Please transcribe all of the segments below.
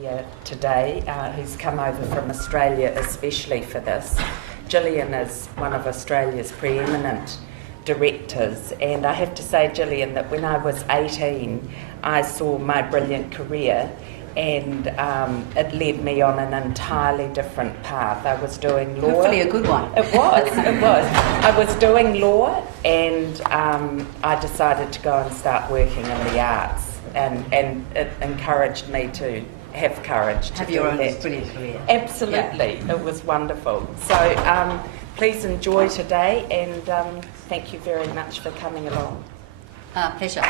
here today, who's come over from Australia especially for this. Gillian is one of Australia's preeminent directors, and I have to say, Gillian, that when I was 18, I saw my brilliant career, and it led me on an entirely different path. I was doing law. Hopefully a good one. It was. I was doing law, and I decided to go and start working in the arts, and it encouraged me to have courage to have do your own that. brilliant career. Absolutely, yeah. It was wonderful. So please enjoy today, and thank you very much for coming along. Pleasure.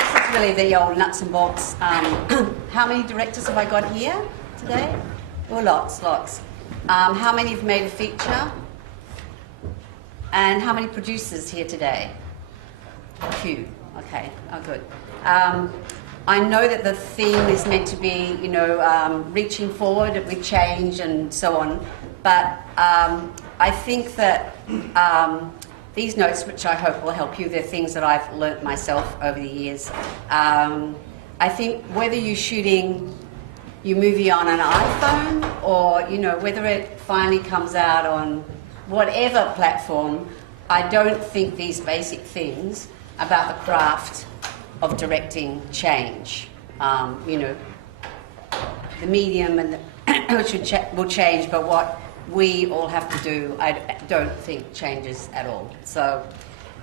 This is really the old nuts and bolts. How many directors have I got here today? Oh, lots. How many have made a feature? And how many producers here today? A few. Okay. Oh, good. I know that the theme is meant to be, reaching forward with change and so on, but I think that these notes, which I hope will help you, they're things that I've learnt myself over the years. I think whether you're shooting your movie on an iPhone or, whether it finally comes out on whatever platform, I don't think these basic things about the craft of directing change. The medium and will change, but what we all have to do, I don't think changes at all. So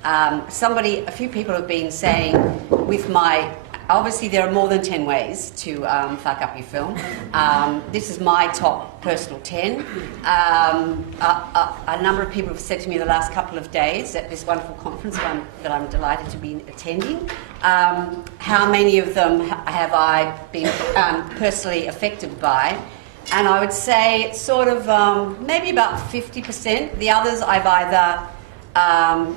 a few people have been saying obviously there are more than 10 ways to fuck up your film. This is my top personal 10. A number of people have said to me the last couple of days at this wonderful conference that I'm delighted to be attending, how many of them have I been personally affected by? And I would say it's sort of maybe about 50%. The others I've either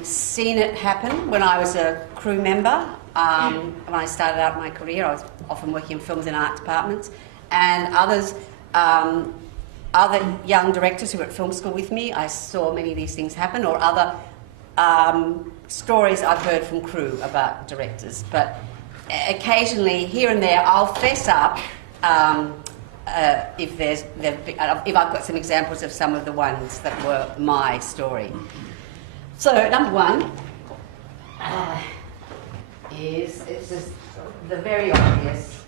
seen it happen when I was a crew member. When I started out my career, I was often working in films and art departments, and others, other young directors who were at film school with me, I saw many of these things happen, or other stories I've heard from crew about directors. But occasionally, here and there, I'll fess up if I've got some examples of some of the ones that were my story. So, number one. It's just the very obvious.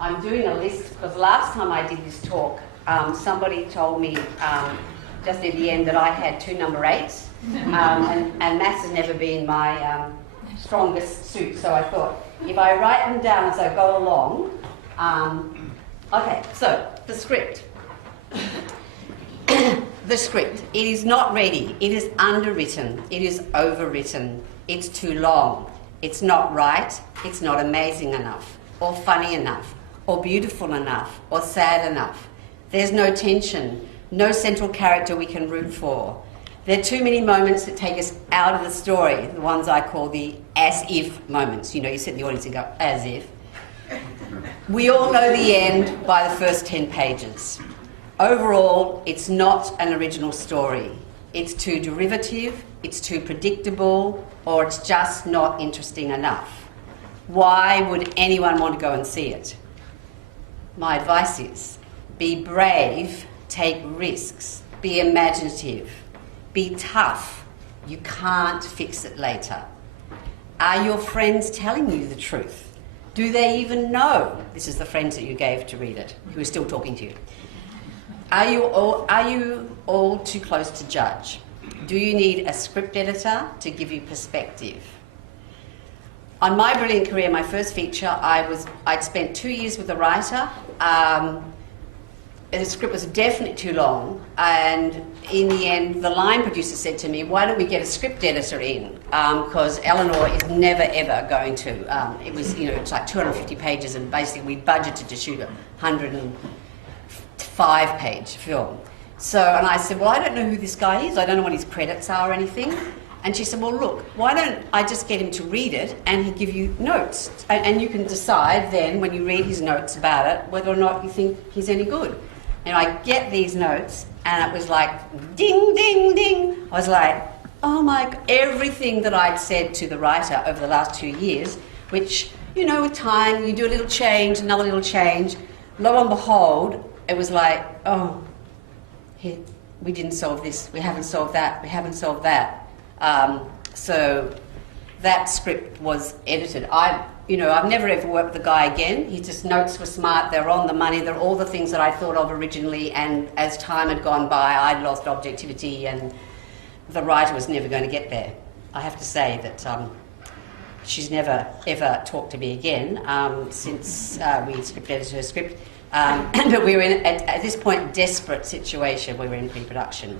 I'm doing a list because last time I did this talk, somebody told me just at the end that I had 2 number 8s, and maths has never been my strongest suit. So I thought if I write them down as I go along. Okay, so the script. The script. It is not ready. It is underwritten. It is overwritten. It's too long. It's not right. It's not amazing enough, or funny enough, or beautiful enough, or sad enough. There's no tension, no central character we can root for. There are too many moments that take us out of the story, the ones I call the as-if moments. You sit in the audience and go, as if. We all know the end by the first 10 pages. Overall, it's not an original story. It's too derivative, it's too predictable, or it's just not interesting enough. Why would anyone want to go and see it? My advice is, be brave, take risks, be imaginative, be tough. You can't fix it later. Are your friends telling you the truth? Do they even know? This is the friends that you gave to read it, who are still talking to you. Are you all too close to judge? Do you need a script editor to give you perspective? On my brilliant career, my first feature, I'd spent 2 years with a writer. The script was definitely too long, and in the end, the line producer said to me, "Why don't we get a script editor in? Because Eleanor is never ever going to." It was, it's like 250 pages, and basically we budgeted to shoot a 105-page film. And I said, "Well, I don't know who this guy is. I don't know what his credits are or anything." And she said, "Well, look, why don't I just get him to read it and he'll give you notes, and you can decide then when you read his notes about it whether or not you think he's any good." And I get these notes, And it was like, ding, ding, ding. I was like, oh my, everything that I'd said to the writer over the last 2 years, which, you know, with time, you do a little change, another little change. Lo and behold, it was like, oh, we didn't solve this, we haven't solved that, we haven't solved that. So that script was edited. I've never ever worked with the guy again. His just notes were smart, they're on the money, they're all the things that I thought of originally, and as time had gone by, I'd lost objectivity, and the writer was never going to get there. I have to say that she's never, ever talked to me again since we script edited her script. But we were in, at this point, desperate situation. We were in pre-production.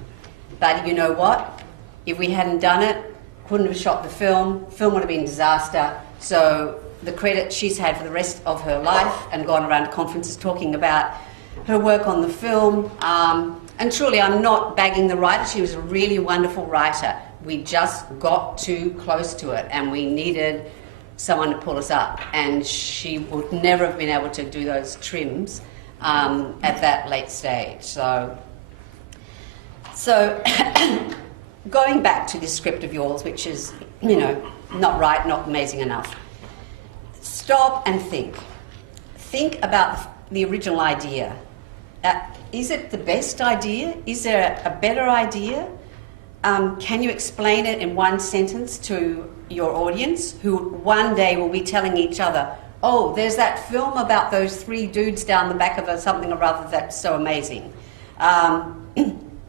But you know what? If we hadn't done it, couldn't have shot the film. Film would have been a disaster. So the credit she's had for the rest of her life and gone around to conferences talking about her work on the film. And truly, I'm not bagging the writer. She was a really wonderful writer. We just got too close to it, and we needed someone to pull us up. And she would never have been able to do those trims at that late stage. So going back to this script of yours, which is, you know, not right, not amazing enough. Stop and think. Think about the original idea. Is it the best idea? Is there a better idea? Can you explain it in one sentence to your audience, who one day will be telling each other, oh, there's that film about those 3 dudes down the back of something or other that's so amazing.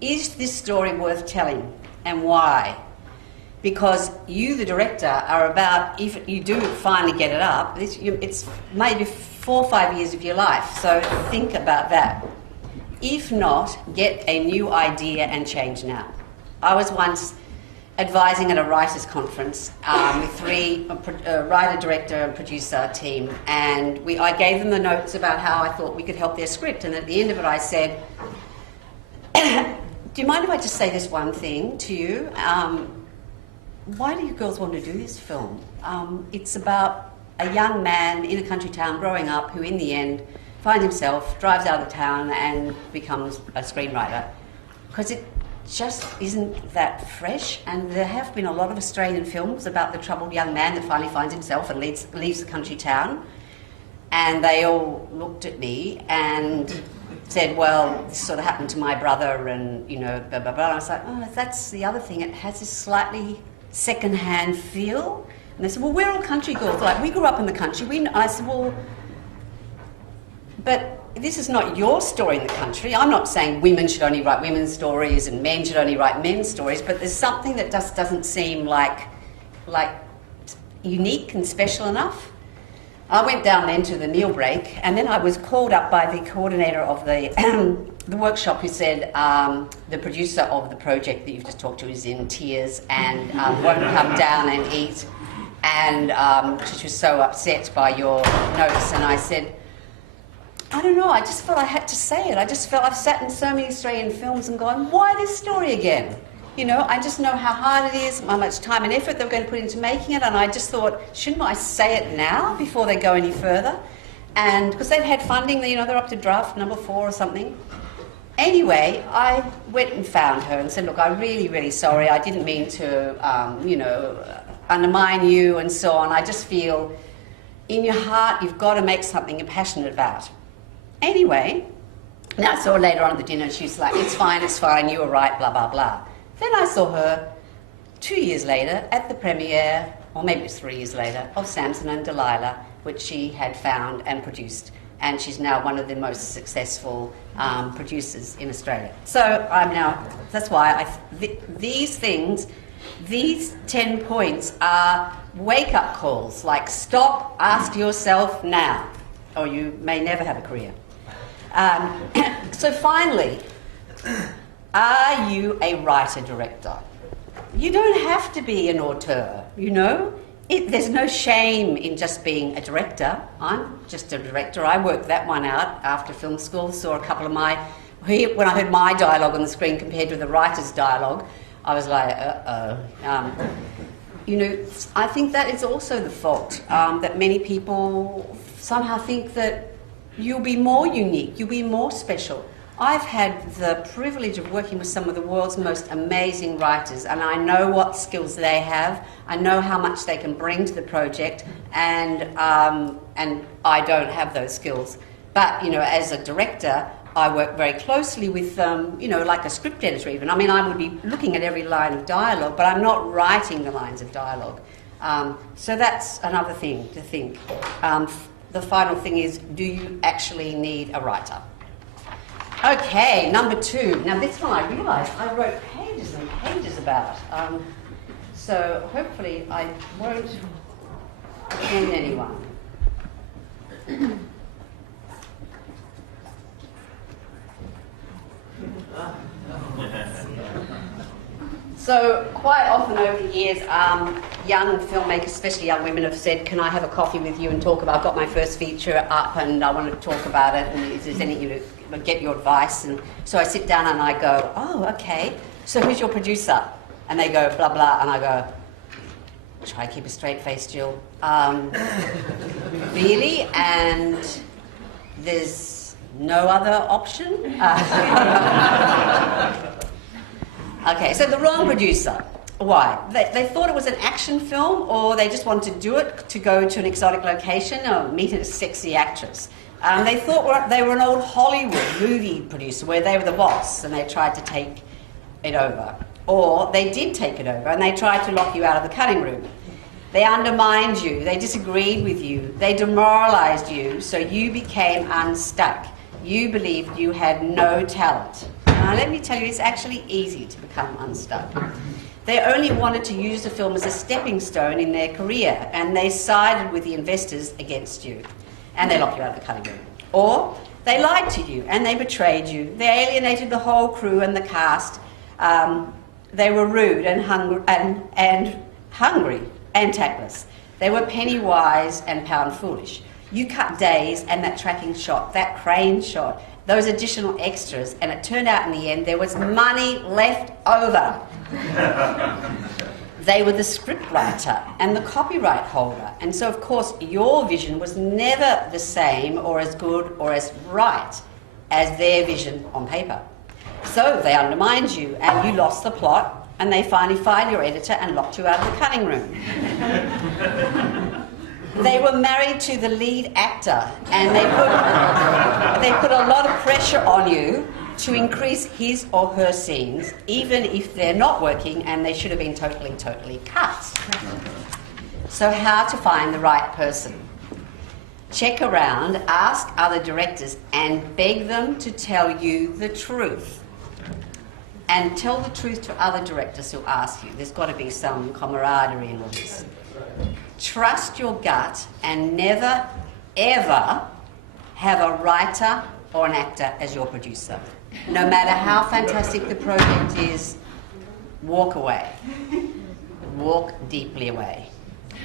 Is this story worth telling, and why? Because you, the director, are about, if you do finally get it up, it's maybe 4 or 5 years of your life, so think about that. If not, get a new idea and change now. I was once advising at a writers' conference with 3, a writer, director, and producer team, and I gave them the notes about how I thought we could help their script, and at the end of it I said, do you mind if I just say this one thing to you? Why do you girls want to do this film? It's about a young man in a country town growing up who in the end finds himself, drives out of the town and becomes a screenwriter. Because it just isn't that fresh, and there have been a lot of Australian films about the troubled young man that finally finds himself and leaves the country town. And they all looked at me and said, well, this sort of happened to my brother and, you know, blah, blah, blah. And I was like, oh, that's the other thing. It has this slightly second-hand feel. And they said, well, we're all country girls. Like, we grew up in the country. I said, well, but this is not your story in the country. I'm not saying women should only write women's stories and men should only write men's stories, but there's something that just doesn't seem like unique and special enough. I went down then to the meal break, and then I was called up by the coordinator of the workshop, who said the producer of the project that you've just talked to is in tears and won't come down and eat, and she was so upset by your notes. And I said, I don't know, I just felt I had to say it. I just felt I've sat in so many Australian films and gone, why this story again? You know, I just know how hard it is, how much time and effort they're going to put into making it, and I just thought, shouldn't I say it now before they go any further? And because they'd had funding, you know, they're up to draft number 4 or something. Anyway, I went and found her and said, look, I'm really, really sorry. I didn't mean to, you know, undermine you and so on. I just feel in your heart you've got to make something you're passionate about. Anyway, now I saw her later on at the dinner and she was like, it's fine, you were right, blah, blah, blah. Then I saw her 2 years later at the premiere, or maybe it was 3 years later, of Samson and Delilah, which she had found and produced. And she's now one of the most successful producers in Australia. So that's why these things, these 10 points are wake-up calls, like stop, ask yourself now, or you may never have a career. So finally, are you a writer-director? You don't have to be an auteur, you know? There's no shame in just being a director. I'm just a director. I worked that one out after film school, saw a couple of when I heard my dialogue on the screen compared to the writer's dialogue, I was like, uh-oh. You know, I think that is also the fault, that many people somehow think that you'll be more unique, you'll be more special. I've had the privilege of working with some of the world's most amazing writers, and I know what skills they have. I know how much they can bring to the project, and I don't have those skills. But, you know, as a director, I work very closely with, you know, like a script editor even. I mean, I would be looking at every line of dialogue, but I'm not writing the lines of dialogue. So that's another thing to think. The final thing is, do you actually need a writer? Okay, number 2. Now this one I realised I wrote pages and pages about. So hopefully I won't offend anyone. So quite often over the years, young filmmakers, especially young women, have said, can I have a coffee with you and talk about, I've got my first feature up and I want to talk about it, and if there's anything to get your advice. And so I sit down and I go, oh, okay, so who's your producer? And they go, blah, blah, and I go, try to keep a straight face, Jill. Really? And there's no other option? Okay, so the wrong producer. Why? They thought it was an action film, or they just wanted to do it to go to an exotic location or meet a sexy actress. They thought they were an old Hollywood movie producer where they were the boss and they tried to take it over. Or they did take it over and they tried to lock you out of the cutting room. They undermined you, they disagreed with you, they demoralised you, so you became unstuck. You believed you had no talent. Now, let me tell you, it's actually easy to become unstuck. They only wanted to use the film as a stepping stone in their career, and they sided with the investors against you, and they locked you out of the cutting room. Or they lied to you, and they betrayed you. They alienated the whole crew and the cast. They were rude and hungry and tactless. They were penny wise and pound foolish. You cut days and that tracking shot, that crane shot, those additional extras, and it turned out in the end there was money left over. They were the scriptwriter and the copyright holder, and so of course your vision was never the same or as good or as right as their vision on paper. So they undermined you and you lost the plot, and they finally fired your editor and locked you out of the cutting room. They were married to the lead actor, and they put a lot of pressure on you to increase his or her scenes, even if they're not working and they should have been totally cut. So how to find the right person? Check around, ask other directors, and beg them to tell you the truth. And tell the truth to other directors who ask you. There's got to be some camaraderie in all this. Trust your gut and never, ever have a writer or an actor as your producer. No matter how fantastic the project is, walk away. Walk deeply away.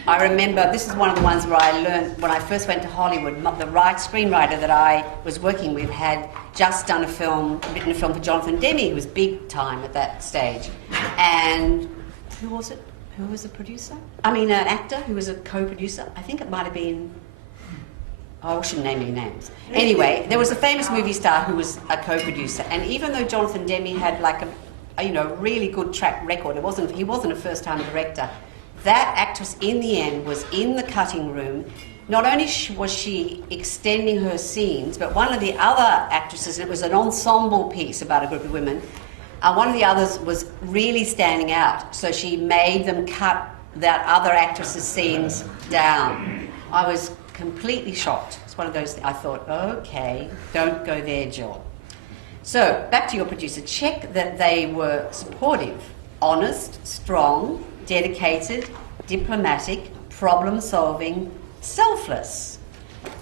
I remember, this is one of the ones where I learned, when I first went to Hollywood, the screenwriter that I was working with had just done written a film for Jonathan Demme, who was big time at that stage. And who was it? Who was the producer? I mean, an actor who was a co-producer. I think it might have been... Oh, I shouldn't name any names. Anyway, there was a famous movie star who was a co-producer, and even though Jonathan Demme had like a really good track record, he wasn't a first-time director. That actress, in the end, was in the cutting room. Not only was she extending her scenes, but one of the other actresses, and it was an ensemble piece about a group of women, one of the others was really standing out, so she made them cut that other actress's scenes down. I was completely shocked. It's one of those things I thought, okay, don't go there, Jill. So, back to your producer. Check that they were supportive, honest, strong, dedicated, diplomatic, problem-solving, selfless.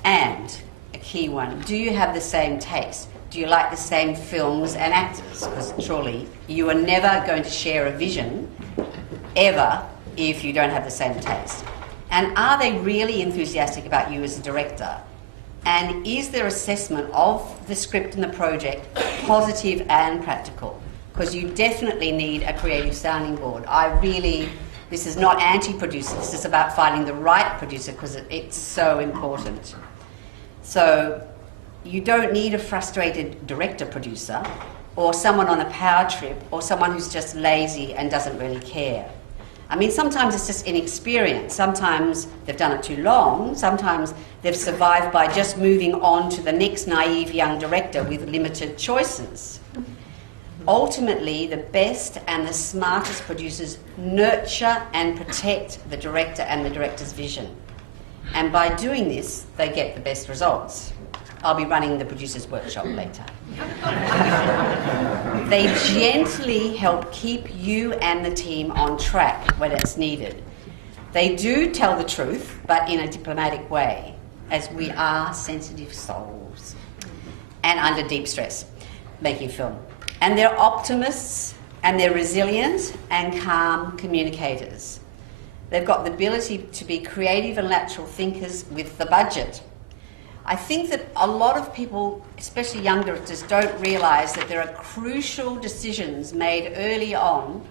And, a key one, do you have the same taste? Do you like the same films and actors? Because surely you are never going to share a vision, ever, if you don't have the same taste. And are they really enthusiastic about you as a director? And is their assessment of the script and the project positive and practical? Because you definitely need a creative sounding board. This is not anti-producer, this is about finding the right producer, because it's so important. So, you don't need a frustrated director-producer or someone on a power trip or someone who's just lazy and doesn't really care. I mean, sometimes it's just inexperience. Sometimes they've done it too long. Sometimes they've survived by just moving on to the next naive young director with limited choices. Ultimately, the best and the smartest producers nurture and protect the director and the director's vision. And by doing this, they get the best results. I'll be running the producers' workshop later. They gently help keep you and the team on track when it's needed. They do tell the truth, but in a diplomatic way, as we are sensitive souls and under deep stress making film. And they're optimists, and they're resilient and calm communicators. They've got the ability to be creative and lateral thinkers with the budget. I think that a lot of people, especially young directors, don't realise that there are crucial decisions made early on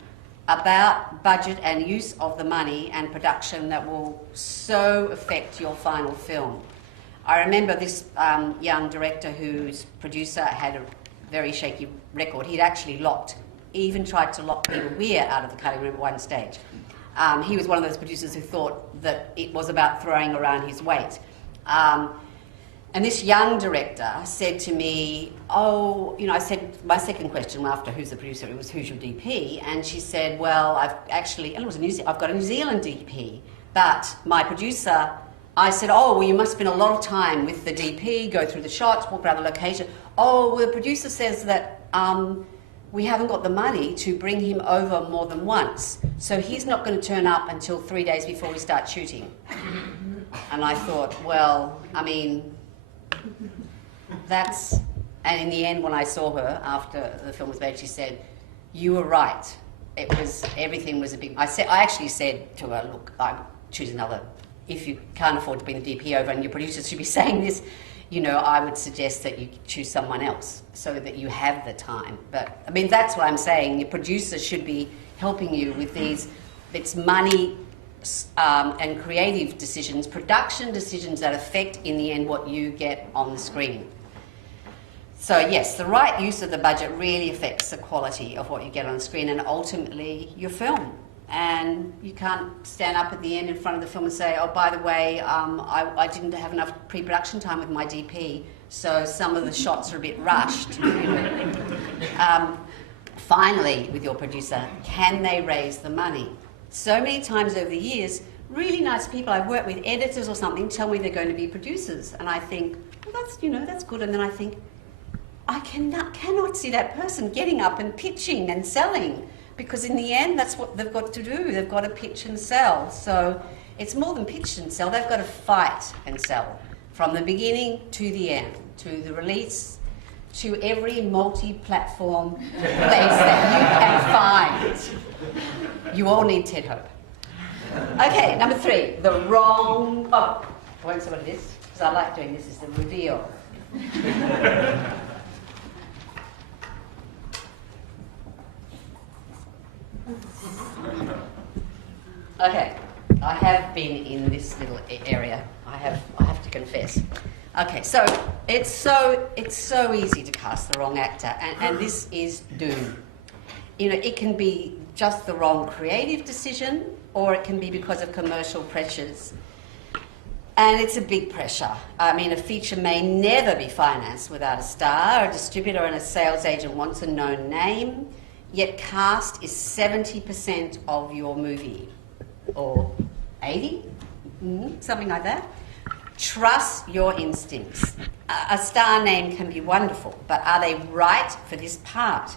about budget and use of the money and production that will so affect your final film. I remember this young director whose producer had a very shaky record. He'd actually even tried to lock Peter Weir out of the cutting room at one stage. He was one of those producers who thought that it was about throwing around his weight. And this young director said to me, I said, my second question after who's the producer, it was who's your DP? And she said, well, I've got a New Zealand DP, but my producer, I said, you must spend a lot of time with the DP, go through the shots, walk around the location. The producer says that we haven't got the money to bring him over more than once, so he's not going to turn up until 3 days before we start shooting. And I thought, and in the end, when I saw her after the film was made, she said, you were right. Everything was a big... I actually said to her, look, I choose another. If you can't afford to bring the DP over and your producers should be saying this, I would suggest that you choose someone else so that you have the time. But, that's what I'm saying. Your producers should be helping you with these, it's money and creative decisions, production decisions that affect, in the end, what you get on the screen. So, yes, the right use of the budget really affects the quality of what you get on the screen and ultimately your film. And you can't stand up at the end in front of the film and say, by the way, I didn't have enough pre-production time with my DP, so some of the shots are a bit rushed. Finally, with your producer, can they raise the money? So many times over the years, really nice people I've worked with, editors or something, tell me they're going to be producers. And I think, well, that's good. And then I think, I cannot see that person getting up and pitching and selling. Because in the end, that's what they've got to do. They've got to pitch and sell. So it's more than pitch and sell. They've got to fight and sell from the beginning to the end, to the release, to every multi-platform place that you can find. You all need Ted Hope. Okay, number 3, the wrong... I won't say what it is, because I like doing this, is the reveal. Okay, I have been in this little area. I have to confess. Okay, so it's so easy to cast the wrong actor, and this is doom. It can be just the wrong creative decision, or it can be because of commercial pressures. And it's a big pressure. A feature may never be financed without a star. A distributor and a sales agent wants a known name, yet cast is 70% of your movie. Or 80, something like that. Trust your instincts. A star name can be wonderful, but are they right for this part?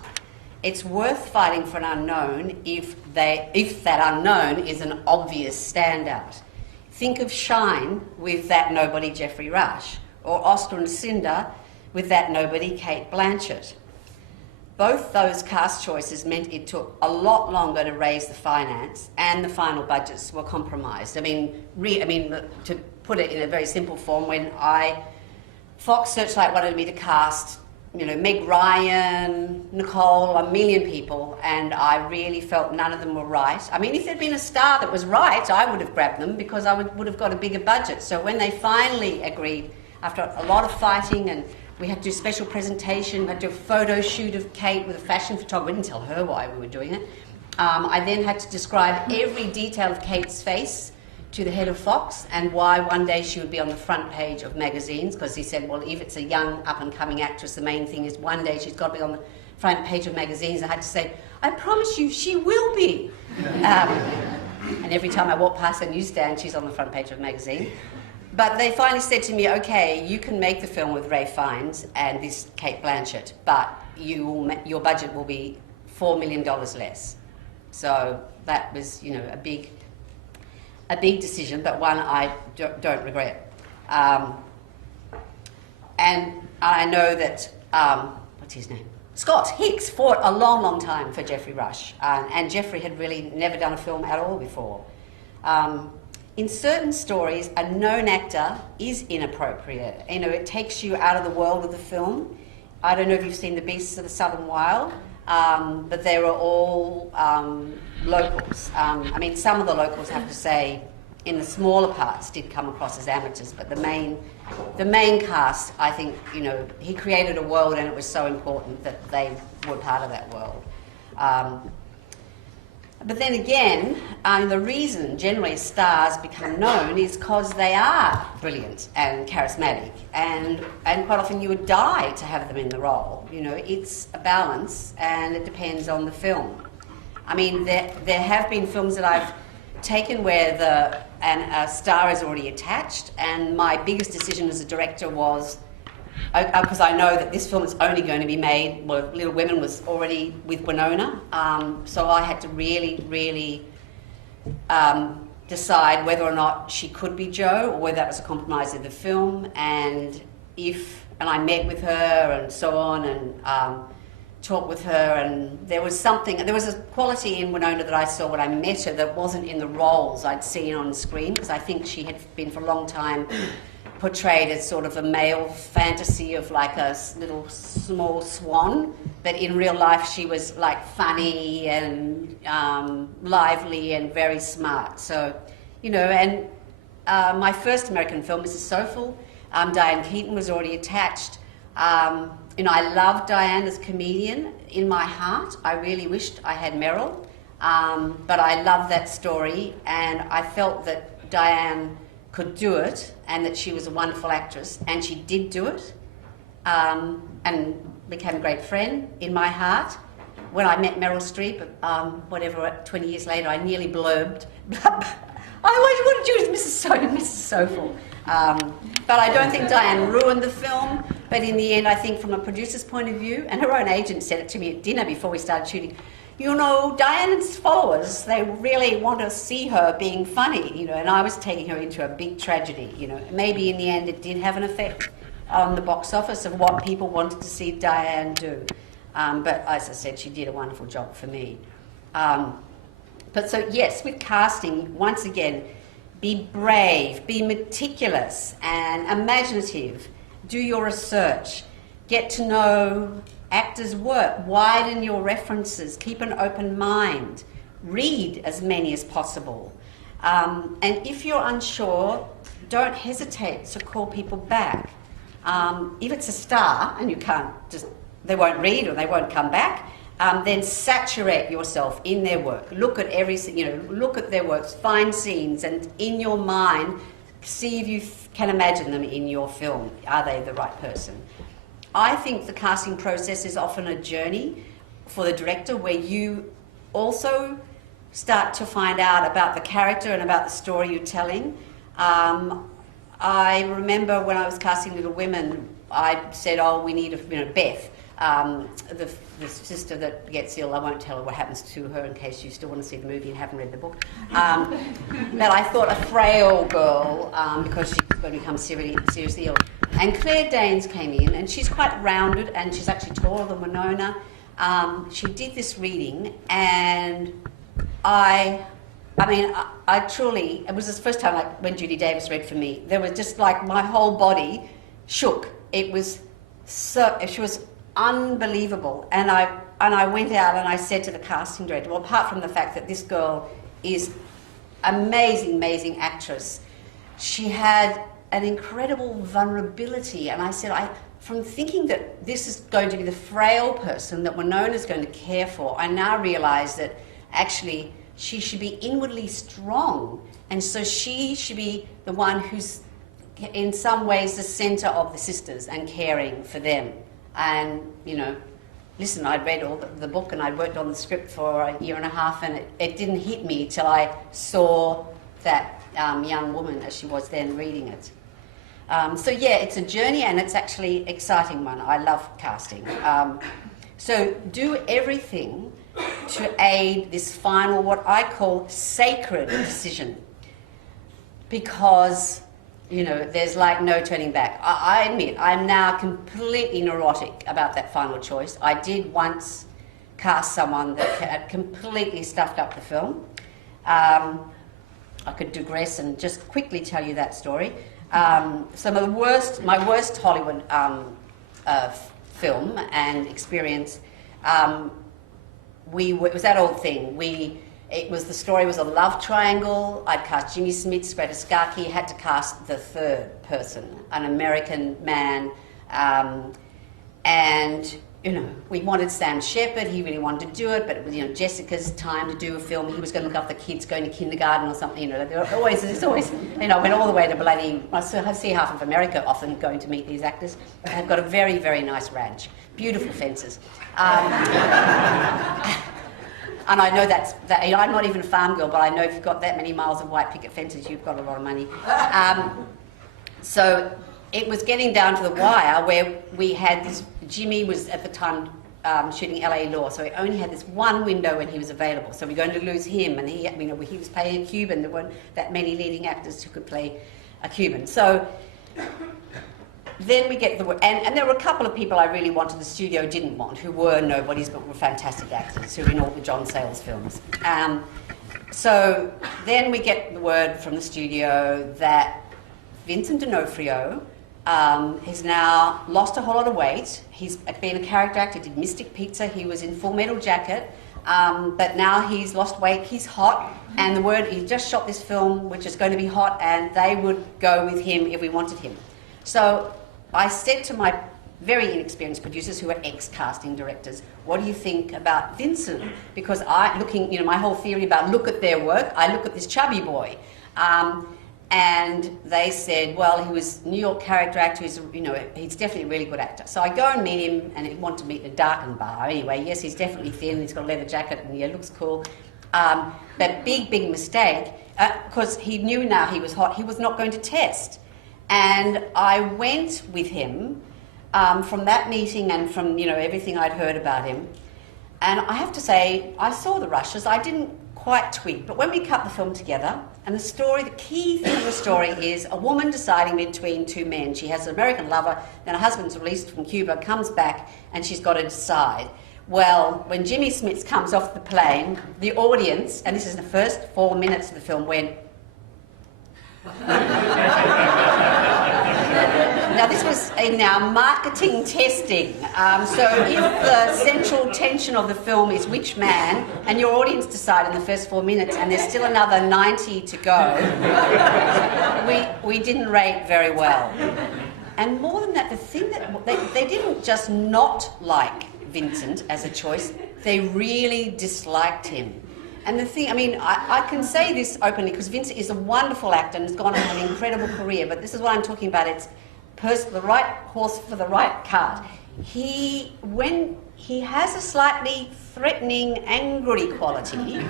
It's worth fighting for an unknown if that unknown is an obvious standout. Think of Shine with that nobody Geoffrey Rush, or Oscar and Lucinda with that nobody Kate Blanchett. Both those cast choices meant it took a lot longer to raise the finance, and the final budgets were compromised. To put it in a very simple form, when Fox Searchlight wanted me to cast, Meg Ryan, Nicole, a million people, and I really felt none of them were right. If there'd been a star that was right, I would have grabbed them because I would have got a bigger budget. So when they finally agreed, after a lot of fighting and We had to do a special presentation. We had to do a photo shoot of Kate with a fashion photographer. We didn't tell her why we were doing it. I then had to describe every detail of Kate's face to the head of Fox and why one day she would be on the front page of magazines, because he said, well, if it's a young up-and-coming actress, the main thing is one day she's got to be on the front page of magazines. I had to say, I promise you, she will be. And every time I walk past a newsstand, she's on the front page of a magazine. But they finally said to me, okay, you can make the film with Ralph Fiennes and this Kate Blanchett, but your budget will be $4 million less. So that was, you know, a big decision, but one I don't regret. And I know that, what's his name? Scott Hicks fought a long, long time for Geoffrey Rush, and Geoffrey had really never done a film at all before. In certain stories, a known actor is inappropriate. You know, it takes you out of the world of the film. I don't know if you've seen The Beasts of the Southern Wild, but they were all locals. I mean, some of the locals, have to say, in the smaller parts did come across as amateurs, but the main cast, I think, you know, he created a world and it was so important that they were part of that world. But then again, the reason generally stars become known is because they are brilliant and charismatic, and quite often you would die to have them in the role. You know, it's a balance, and it depends on the film. I mean, there have been films that I've taken where a star is already attached, and my biggest decision as a director was, because I know that this film is only going to be made, well, Little Women was already with Winona, so I had to really, really decide whether or not she could be Jo, or whether that was a compromise of the film, and I met with her and so on, and talked with her, and there was a quality in Winona that I saw when I met her that wasn't in the roles I'd seen on screen, because I think she had been for a long time portrayed as sort of a male fantasy of like a little small swan, but in real life she was like funny and lively and very smart. So, you know, and my first American film, Mrs. Soulful, Diane Keaton was already attached. You know, I loved Diane as a comedian. In my heart, I really wished I had Meryl, but I loved that story, and I felt that Diane could do it, and that she was a wonderful actress, and she did do it, and became a great friend in my heart. When I met Meryl Streep, 20 years later, I nearly blurbed, I wanted to do Mrs. Soulful. But I don't think Diane ruined the film, but in the end, I think from a producer's point of view, and her own agent said it to me at dinner before we started shooting, you know, Diane's followers, they really want to see her being funny, you know, and I was taking her into a big tragedy, you know. Maybe in the end it did have an effect on the box office of what people wanted to see Diane do. But as I said, she did a wonderful job for me. But so, yes, with casting, once again, be brave, be meticulous and imaginative. Do your research. Get to know actors' work. Widen your references. Keep an open mind. Read as many as possible. And if you're unsure, don't hesitate to call people back. If it's a star and you can't they won't read or they won't come back, then saturate yourself in their work. Look at look at their works, find scenes, and in your mind, see if you can imagine them in your film. Are they the right person? I think the casting process is often a journey for the director where you also start to find out about the character and about the story you're telling. I remember when I was casting Little Women, I said, oh, we need Beth, the sister that gets ill. I won't tell her what happens to her in case you still want to see the movie and haven't read the book. But I thought a frail girl, because she's going to become seriously ill. And Claire Danes came in, and she's quite rounded, and she's actually taller than Winona. She did this reading, and I truly, it was the first time, like when Judy Davis read for me, there was just like my whole body shook. It was she was unbelievable. And I went out and I said to the casting director, well, apart from the fact that this girl is amazing, amazing actress, she had an incredible vulnerability. And I said, from thinking that this is going to be the frail person that Winona is going to care for, I now realise that actually she should be inwardly strong. And so she should be the one who's, in some ways, the centre of the sisters and caring for them. And, you know, listen, I'd read all the book and I'd worked on the script for a year and a half, and it didn't hit me till I saw that young woman as she was then reading it. So yeah, it's a journey, and it's actually an exciting one. I love casting. So do everything to aid this final, what I call sacred decision, because, you know, there's like no turning back. I admit, I'm now completely neurotic about that final choice. I did once cast someone that had completely stuffed up the film. I could digress and just quickly tell you that story. Some of my worst Hollywood film and experience, it was that old thing. The story was a love triangle. I'd cast Jimmy Smits, Greta Scacchi, had to cast the third person, an American man, and, you know, we wanted Sam Shepard. He really wanted to do it, but it was, you know, Jessica's time to do a film. He was going to look after the kids going to kindergarten or something. You know, it's always, you know, went all the way to bloody. I see half of America often going to meet these actors. They've got a very, very nice ranch, beautiful fences. And I know that you know, I'm not even a farm girl, but I know if you've got that many miles of white picket fences, you've got a lot of money. So it was getting down to the wire where we had this. Jimmy was at the time shooting LA Law, so he only had this one window when he was available. So we're going to lose him, and he was playing a Cuban. There weren't that many leading actors who could play a Cuban. So then we get and there were a couple of people I really wanted, the studio didn't want, who were nobodies but were fantastic actors who were in all the John Sayles films. So then we get the word from the studio that Vincent D'Onofrio has now lost a whole lot of weight. He's been a character actor, did Mystic Pizza, he was in Full Metal Jacket, but now he's lost weight, he's hot, and the word, he just shot this film which is going to be hot, and they would go with him if we wanted him. So I said to my very inexperienced producers who are ex-casting directors, what do you think about Vincent? Because my whole theory about look at their work, I look at this chubby boy. And they said, well, he was a New York character actor, he's definitely a really good actor. So I go and meet him, and he wanted to meet in a darkened bar. Anyway, yes, he's definitely thin, he's got a leather jacket, and yeah, looks cool. But big mistake, because he knew now he was hot, he was not going to test. And I went with him from that meeting and from, you know, everything I'd heard about him. And I have to say, I saw the rushes, I didn't quite twig, but when we cut the film together, and the key thing of the story is a woman deciding between two men. She has an American lover, then her husband's released from Cuba, comes back, and she's got to decide. Well, when Jimmy Smits comes off the plane, the audience, and this is the first 4 minutes of the film, went... Now, this was in our marketing testing. So if the central tension of the film is which man, and your audience decide in the first 4 minutes, and there's still another 90 to go, we didn't rate very well. And more than that, the thing that they didn't just not like Vincent as a choice, they really disliked him. And the thing, I mean, I can say this openly because Vincent is a wonderful actor and has gone on an incredible career, but this is what I'm talking about. It's the right horse for the right cart. When he has a slightly threatening, angry quality.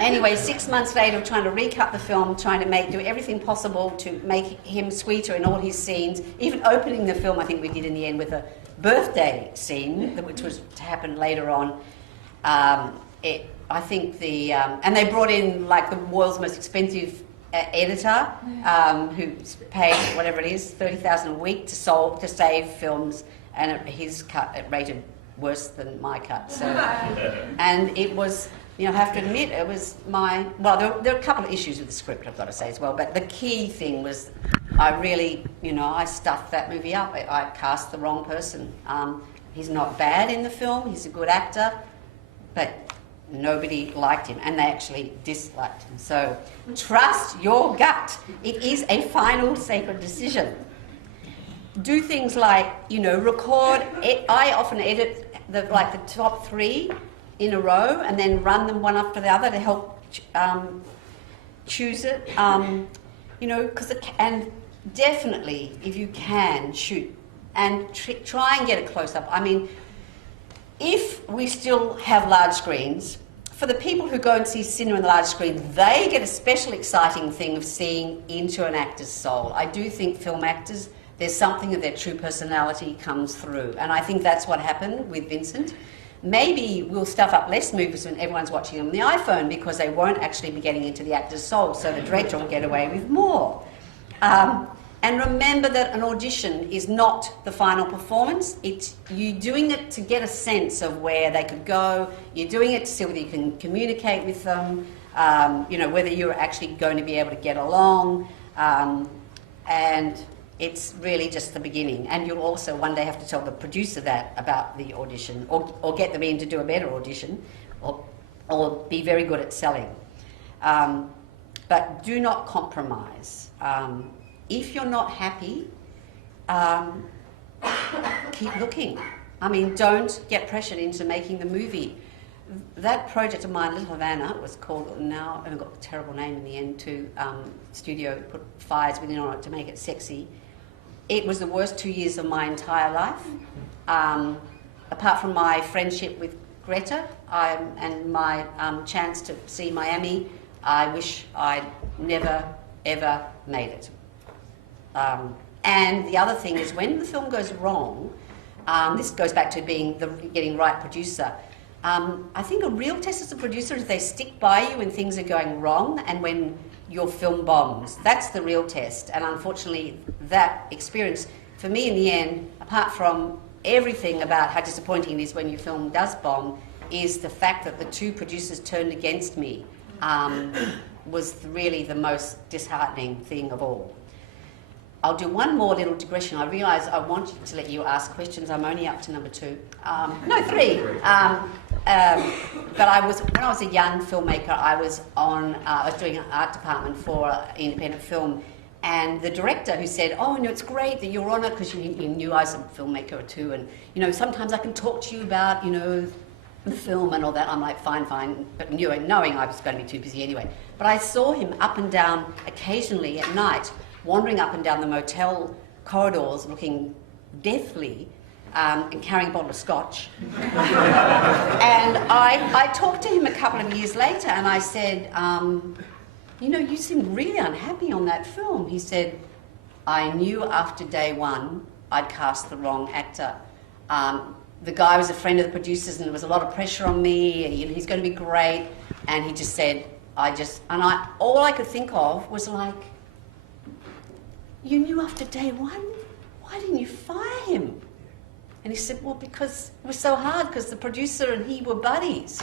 Anyway, 6 months later, trying to recut the film, trying to do everything possible to make him sweeter in all his scenes, even opening the film, I think we did in the end, with a birthday scene, which was to happen later on. And they brought in like the world's most expensive editor, who's paid whatever it is, $30,000 a week to save films, and his cut it rated worse than my cut. So, and it was, you know, I have to admit, it was there are a couple of issues with the script, I've got to say as well. But the key thing was, I really, you know, I stuffed that movie up. I cast the wrong person. He's not bad in the film. He's a good actor. But nobody liked him, and they actually disliked him. So trust your gut. It is a final sacred decision. Do things like, record. I often edit the top 3 in a row and then run them one after the other to help choose it. And definitely, if you can, shoot and try and get it close up. I mean, if we still have large screens, for the people who go and see cinema on the large screen, they get a special exciting thing of seeing into an actor's soul. I do think film actors, there's something of their true personality comes through. And I think that's what happened with Vincent. Maybe we'll stuff up less movies when everyone's watching them on the iPhone because they won't actually be getting into the actor's soul, so the director will get away with more. And remember that an audition is not the final performance. It's you doing it to get a sense of where they could go. You're doing it to see whether you can communicate with them, whether you're actually going to be able to get along. And it's really just the beginning. And you'll also one day have to tell the producer that about the audition, or get them in to do a better audition, or be very good at selling. But do not compromise. If you're not happy, keep looking. I mean, don't get pressured into making the movie. That project of mine, Little Havana, was called, now I've got a terrible name in the end, to studio, put fires within on it to make it sexy. It was the worst 2 years of my entire life. Apart from my friendship with Greta and my chance to see Miami, I wish I'd never, ever made it. And the other thing is when the film goes wrong, this goes back to being getting right producer. I think a real test as a producer is they stick by you when things are going wrong and when your film bombs. That's the real test. And unfortunately, that experience, for me in the end, apart from everything about how disappointing it is when your film does bomb, is the fact that the 2 producers turned against me was really the most disheartening thing of all. I'll do one more little digression. I realise I want to let you ask questions. I'm only up to number 2. No, 3. But when I was a young filmmaker, I was doing an art department for independent film, and the director who said, it's great that you're on it, because you knew I was a filmmaker too, and sometimes I can talk to you about the film and all that. I'm like, fine, but knowing I was going to be too busy anyway. But I saw him up and down occasionally at night, wandering up and down the motel corridors looking deathly and carrying a bottle of scotch. And I talked to him a couple of years later and I said, you seem really unhappy on that film. He said, I knew after day 1 I'd cast the wrong actor. The guy was a friend of the producers and there was a lot of pressure on me, and he's going to be great. And he just said, all I could think of was like, you knew after day 1? Why didn't you fire him? And he said, well, because it was so hard, because the producer and he were buddies.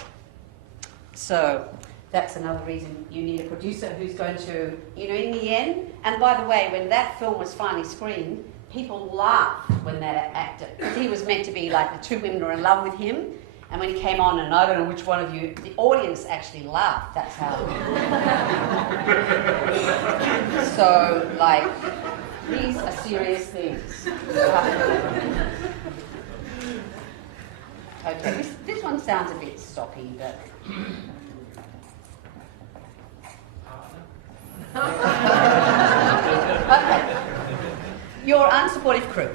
So that's another reason you need a producer who's going to, in the end. And by the way, when that film was finally screened, people laughed when that actor, because he was meant to be like the 2 women were in love with him. And when he came on, and I don't know which one of you, the audience actually laughed. That's how. So, these are serious things. Okay, this one sounds a bit stoppy, but... Okay. Your unsupportive crew.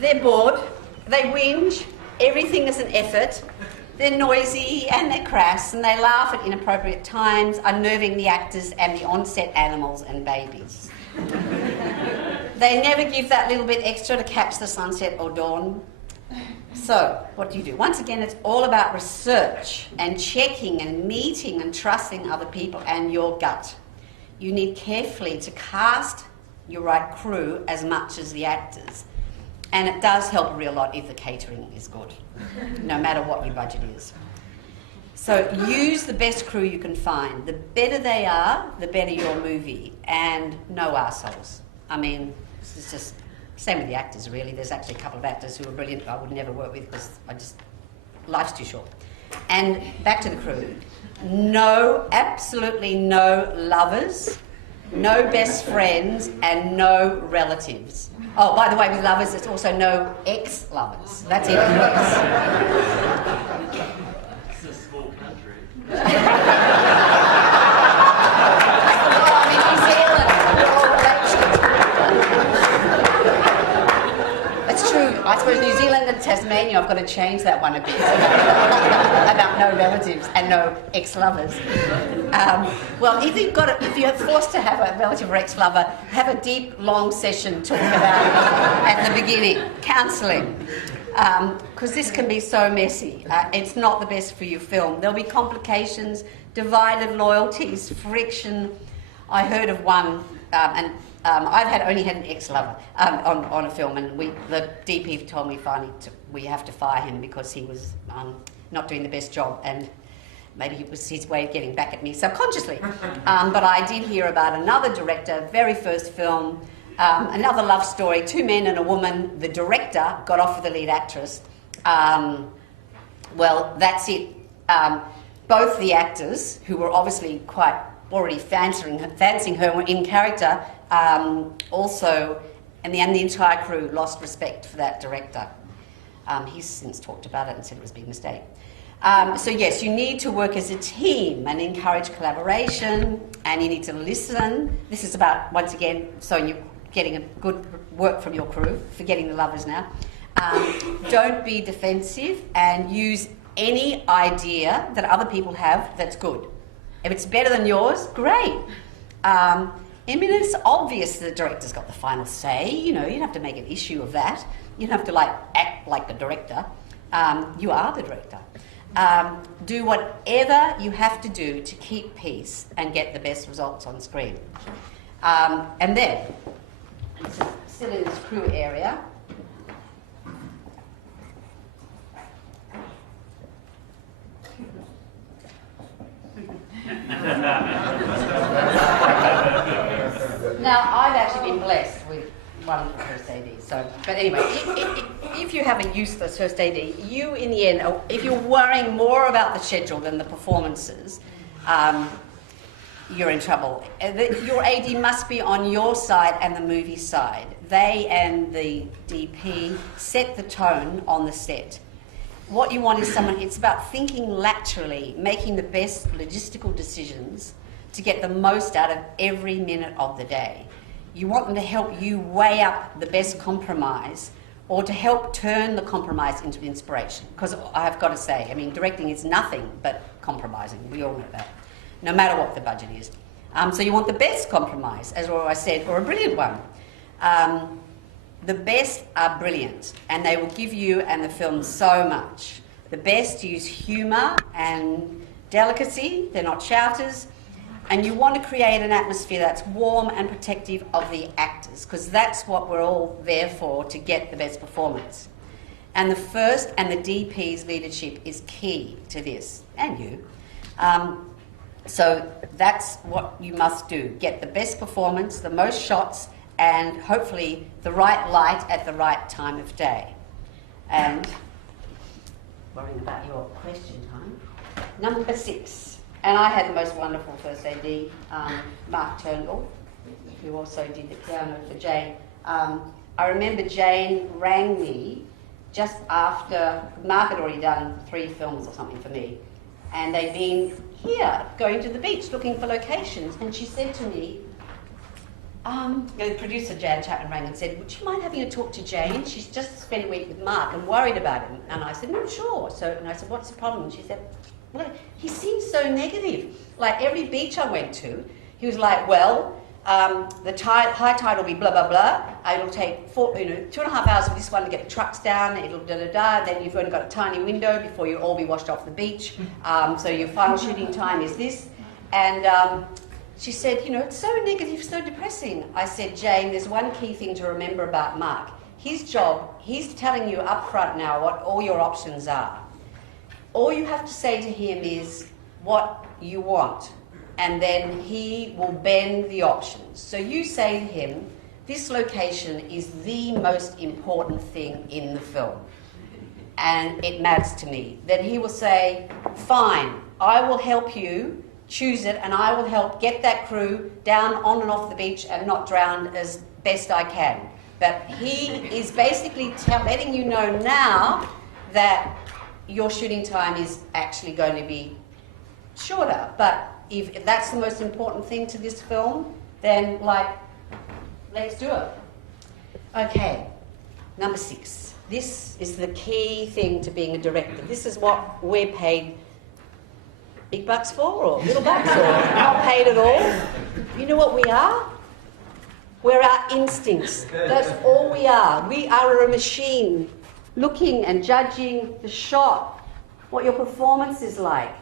They're bored, they whinge, everything is an effort, they're noisy and they're crass, and they laugh at inappropriate times, unnerving the actors and the on-set animals and babies. They never give that little bit extra to catch the sunset or dawn. So, what do? Once again, it's all about research and checking and meeting and trusting other people and your gut. You need carefully to cast your right crew as much as the actors. And it does help a real lot if the catering is good, no matter what your budget is. So use the best crew you can find. The better they are, the better your movie. And no arseholes. I mean, it's just same with the actors, really. There's actually a couple of actors who are brilliant I would never work with because life's too short. And back to the crew. No, absolutely no lovers, no best friends, and no relatives. Oh, by the way, with lovers, it's also no ex-lovers. That's even worse. It's a small country. Well, I'm in New Zealand. We're all relations. That's true. I suppose New Zealand and Tasmania, I've got to change that one a bit about no relatives and no ex-lovers. Well, if you're forced to have a relative or ex-lover, have a deep, long session talking about it at the beginning, counselling, because this can be so messy. It's not the best for your film. There'll be complications, divided loyalties, friction. I heard of one, and I've only had an ex-lover on a film, and the DP told me finally we have to fire him because he was not doing the best job, and maybe it was his way of getting back at me subconsciously. But I did hear about another director, very first film, another love story, 2 men and a woman. The director got off with the lead actress. Well, that's it. Both the actors, who were obviously quite already fancying her, were in character. Also, and the entire crew lost respect for that director. He's since talked about it and said it was a big mistake. So yes, you need to work as a team and encourage collaboration, and you need to listen. This is about, once again, so you're getting a good work from your crew, forgetting the lovers now. Don't be defensive, and use any idea that other people have that's good. If it's better than yours, great. I mean, it's obvious the director's got the final say. You know, you don't have to make an issue of that. You don't have to act like the director. You are the director. Do whatever you have to do to keep peace and get the best results on screen. And then, still in this crew area, now I've actually been blessed with wonderful first AD. So, but anyway, if you have a useless first AD, you in the end, if you're worrying more about the schedule than the performances, you're in trouble. Your AD must be on your side and the movie side. They and the DP set the tone on the set. What you want is someone, it's about thinking laterally, making the best logistical decisions to get the most out of every minute of the day. You want them to help you weigh up the best compromise, or to help turn the compromise into inspiration. Because I have got to say, I mean, directing is nothing but compromising. We all know that, no matter what the budget is. So you want the best compromise, as I said, or a brilliant one. The best are brilliant, and they will give you and the film so much. The best use humour and delicacy. They're not shouters. And you want to create an atmosphere that's warm and protective of the actors, because that's what we're all there for, to get the best performance. And the first and the DP's leadership is key to this, and you. So that's what you must do. Get the best performance, the most shots, and hopefully the right light at the right time of day. And worrying about your question time. Number 6. And I had the most wonderful first AD, Mark Turnbull, who also did the piano for Jane. I remember Jane rang me just after Mark had already done 3 films or something for me, and they'd been here, going to the beach, looking for locations, and she said to me, the producer Jan Chapman rang and said, would you mind having a talk to Jane? She's just spent a week with Mark and worried about him. And I said, no, sure. And I said, what's the problem? And she said, well, he seems so negative. Like every beach I went to, he was like, well, the high tide will be blah, blah, blah. It'll take 2.5 hours for this one to get the trucks down. It'll da-da-da. Then you've only got a tiny window before you'll all be washed off the beach. So your final shooting time is this. And she said, it's so negative, so depressing. I said, Jane, there's one key thing to remember about Mark. His job, he's telling you up front now what all your options are. All you have to say to him is what you want, and then he will bend the options. So you say to him, this location is the most important thing in the film. and it matters to me, that he will say, fine, I will help you choose it, and I will help get that crew down on and off the beach and not drown as best I can. But he is basically letting you know now that your shooting time is actually going to be shorter. But if that's the most important thing to this film, then, like, let's do it. Okay, number 6. This is the key thing to being a director. This is what we're paid big bucks for, or little bucks, or not paid at all. You know what we are? We're our instincts. That's all we are. We are a machine looking and judging the shot, what your performance is like.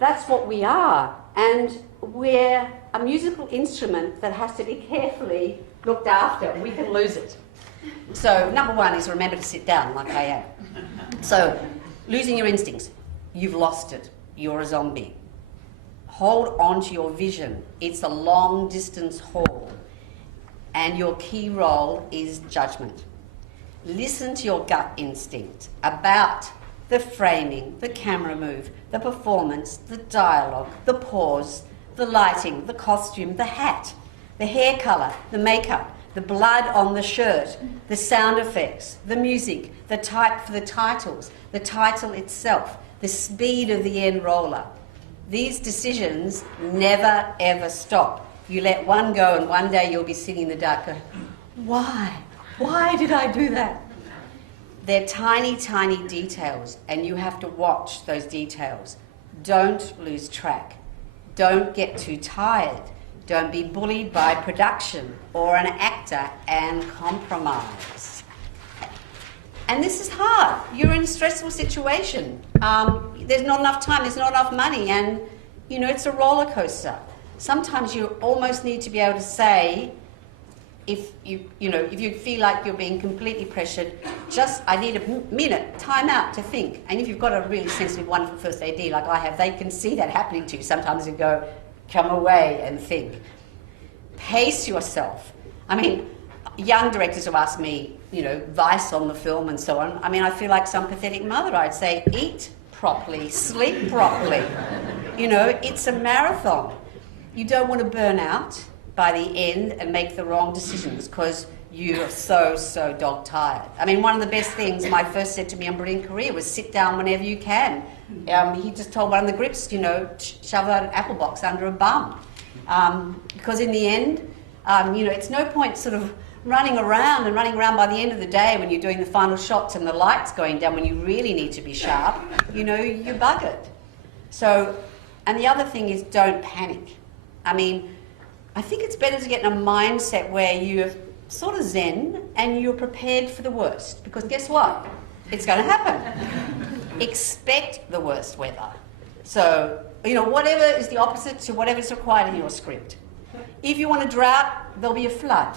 That's what we are. And we're a musical instrument that has to be carefully looked after. We can lose it. So number 1 is remember to sit down like I am. So losing your instincts. You've lost it. You're a zombie. Hold on to your vision. It's a long distance haul. And your key role is judgment. Listen to your gut instinct about the framing, the camera move, the performance, the dialogue, the pause, the lighting, the costume, the hat, the hair colour, the makeup, the blood on the shirt, the sound effects, the music, the type for the titles, the title itself, the speed of the end roller. These decisions never ever stop. You let one go and one day you'll be sitting in the dark going, why? Why did I do that? They're tiny, tiny details, and you have to watch those details. Don't lose track. Don't get too tired. Don't be bullied by production or an actor and compromise. And this is hard. You're in a stressful situation. There's not enough time, there's not enough money, and, you know, it's a roller coaster. Sometimes you almost need to be able to say, if you feel like you're being completely pressured, I need a minute, time out to think. And if you've got a really sensitive, wonderful first AD like I have, they can see that happening to you. Sometimes you go, come away and think. Pace yourself. I mean, young directors have asked me, advice on the film and so on. I mean, I feel like some pathetic mother. I'd say, eat properly, sleep properly. It's a marathon. You don't want to burn out by the end and make the wrong decisions because you are so dog-tired. I mean, one of the best things my first said to me on Brilliant Career was sit down whenever you can. He just told one of the grips, shove an apple box under a bum. Because in the end, it's no point sort of running around by the end of the day when you're doing the final shots and the light's going down when you really need to be sharp, you're buggered. So, and the other thing is don't panic. I mean, I think it's better to get in a mindset where you're sort of zen and you're prepared for the worst. Because guess what? It's going to happen. Expect the worst weather. So, whatever is the opposite to whatever is required in your script. If you want a drought, there'll be a flood.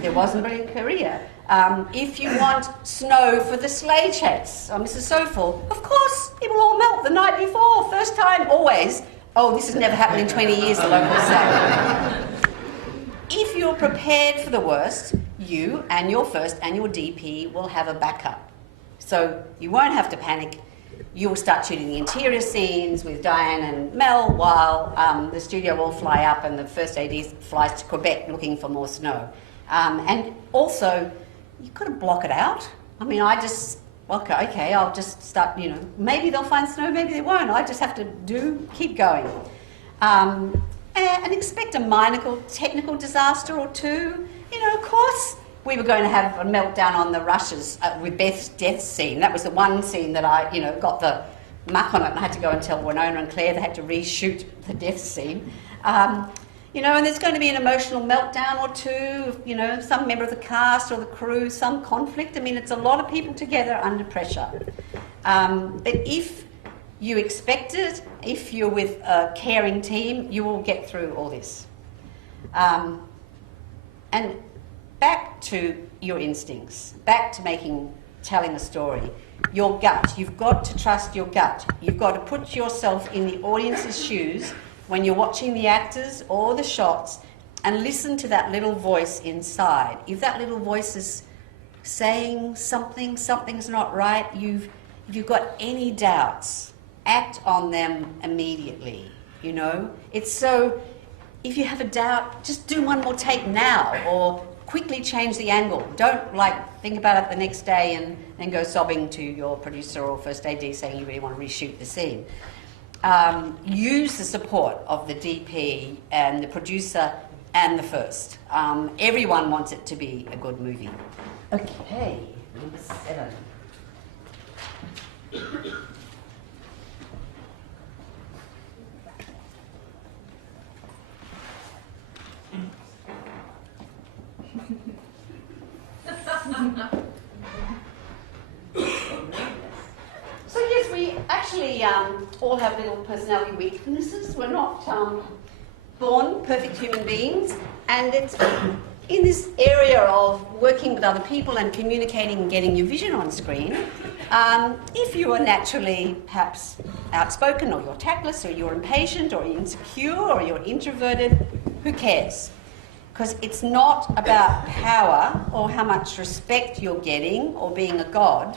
There wasn't Brilliant Career. If you want snow for the sleigh chase on Mrs. Soful, of course, it will all melt the night before. First time, always. Oh, this has never happened in 20 years, the locals say. If you're prepared for the worst, you and your first and your DP will have a backup. So you won't have to panic. You will start shooting the interior scenes with Diane and Mel while the studio will fly up and the first AD flies to Quebec looking for more snow. And also, you've got to block it out. I mean, I'll just start, maybe they'll find snow, maybe they won't. I just have to keep going. And expect a minor technical disaster or two. Of course, we were going to have a meltdown on the rushes with Beth's death scene. That was the one scene that I, got the muck on it and I had to go and tell Winona and Claire they had to reshoot the death scene. And there's going to be an emotional meltdown or two, some member of the cast or the crew, some conflict. I mean, it's a lot of people together under pressure. But if you expect it, if you're with a caring team, you will get through all this. And back to your instincts, back to telling a story. Your gut, you've got to trust your gut. You've got to put yourself in the audience's shoes when you're watching the actors or the shots and listen to that little voice inside. If that little voice is saying something's not right, if you've got any doubts, act on them immediately, you know. It's so, if you have a doubt, just do one more take now, or quickly change the angle. Don't like think about it the next day and then go sobbing to your producer or first AD saying you really want to reshoot the scene. Use the support of the DP and the producer and the first. Everyone wants it to be a good movie. Okay, number 7. So yes, we actually all have little personality weaknesses. We're not born perfect human beings, and it's in this area of working with other people and communicating and getting your vision on screen. If you are naturally perhaps outspoken, or you're tactless, or you're impatient, or you're insecure, or you're introverted, who cares? Because it's not about power or how much respect you're getting or being a god,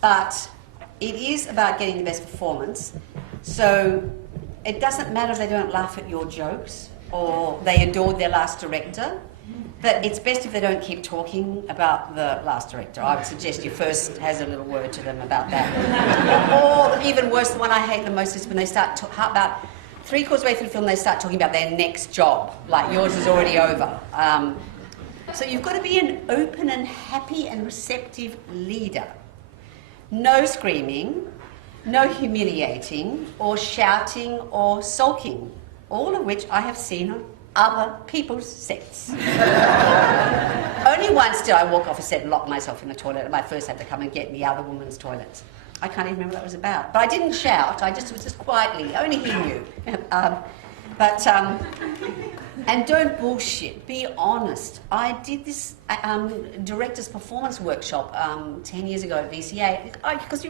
but it is about getting the best performance. So it doesn't matter if they don't laugh at your jokes or they adored their last director, but it's best if they don't keep talking about the last director. I would suggest you first has a little word to them about that. Or even worse, the one I hate the most is when they start about 3/4 way through the film, they start talking about their next job, like yours is already over. So you've got to be an open and happy and receptive leader. No screaming, no humiliating, or shouting, or sulking, all of which I have seen on other people's sets. Only once did I walk off a set and lock myself in the toilet, and I first had to come and get in the other woman's toilet. I can't even remember what that was about. But I didn't shout, I just was just quietly, only he knew. And don't bullshit, be honest. I did this director's performance workshop 10 years ago at VCA, because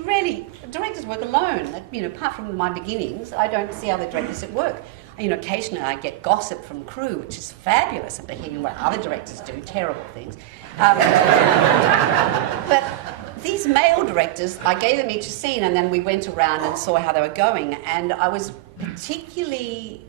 directors work alone. You know, apart from my beginnings, I don't see other directors at work. You know, occasionally I get gossip from crew, which is fabulous, and hearing what other directors do, terrible things. But these male directors, I gave them each a scene, and then we went around and saw how they were going, and I was particularly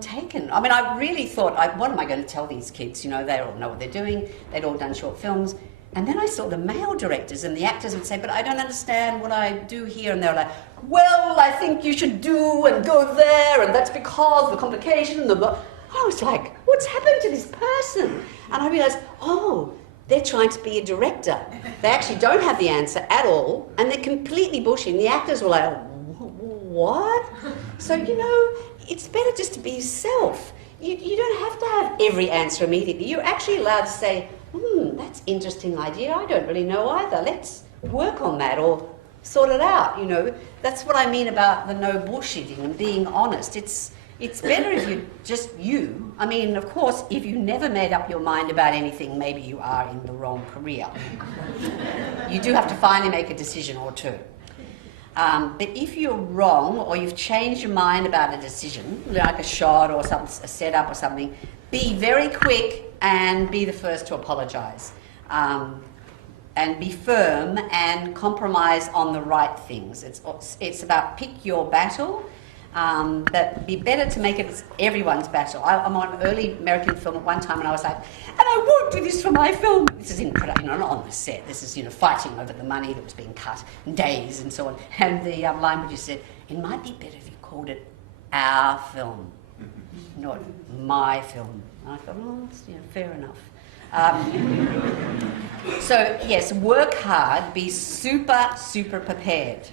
taken. I mean, I really thought, what am I going to tell these kids? You know, they all know what they're doing, they'd all done short films. And then I saw the male directors, and the actors would say, but I don't understand what I do here. And they were like, well, I think you should do and go there, and that's because the complication and the... I was like, what's happened to this person? And I realised, oh, they're trying to be a director. They actually don't have the answer at all, and they're completely bullshitting. The actors were like, what? So, you know, it's better just to be yourself. You don't have to have every answer immediately. You're actually allowed to say, that's an interesting idea. I don't really know either. Let's work on that or sort it out, you know. That's what I mean about the no bullshitting and being honest. It's better if you're just you. I mean, of course, if you never made up your mind about anything, maybe you are in the wrong career. You do have to finally make a decision or two. But if you're wrong, or you've changed your mind about a decision, like a shot or a setup or something, be very quick and be the first to apologise. And be firm and compromise on the right things. It's about pick your battle, but be better to make it everyone's battle. I'm on an early American film at one time, and I was like, and I won't do this for my film. This is in production, not on the set. This is, you know, fighting over the money that was being cut, days and so on. And the line producer said, it might be better if you called it our film, not my film. And I thought, well, that's, you know, fair enough. So, yes, work hard, be super, super prepared.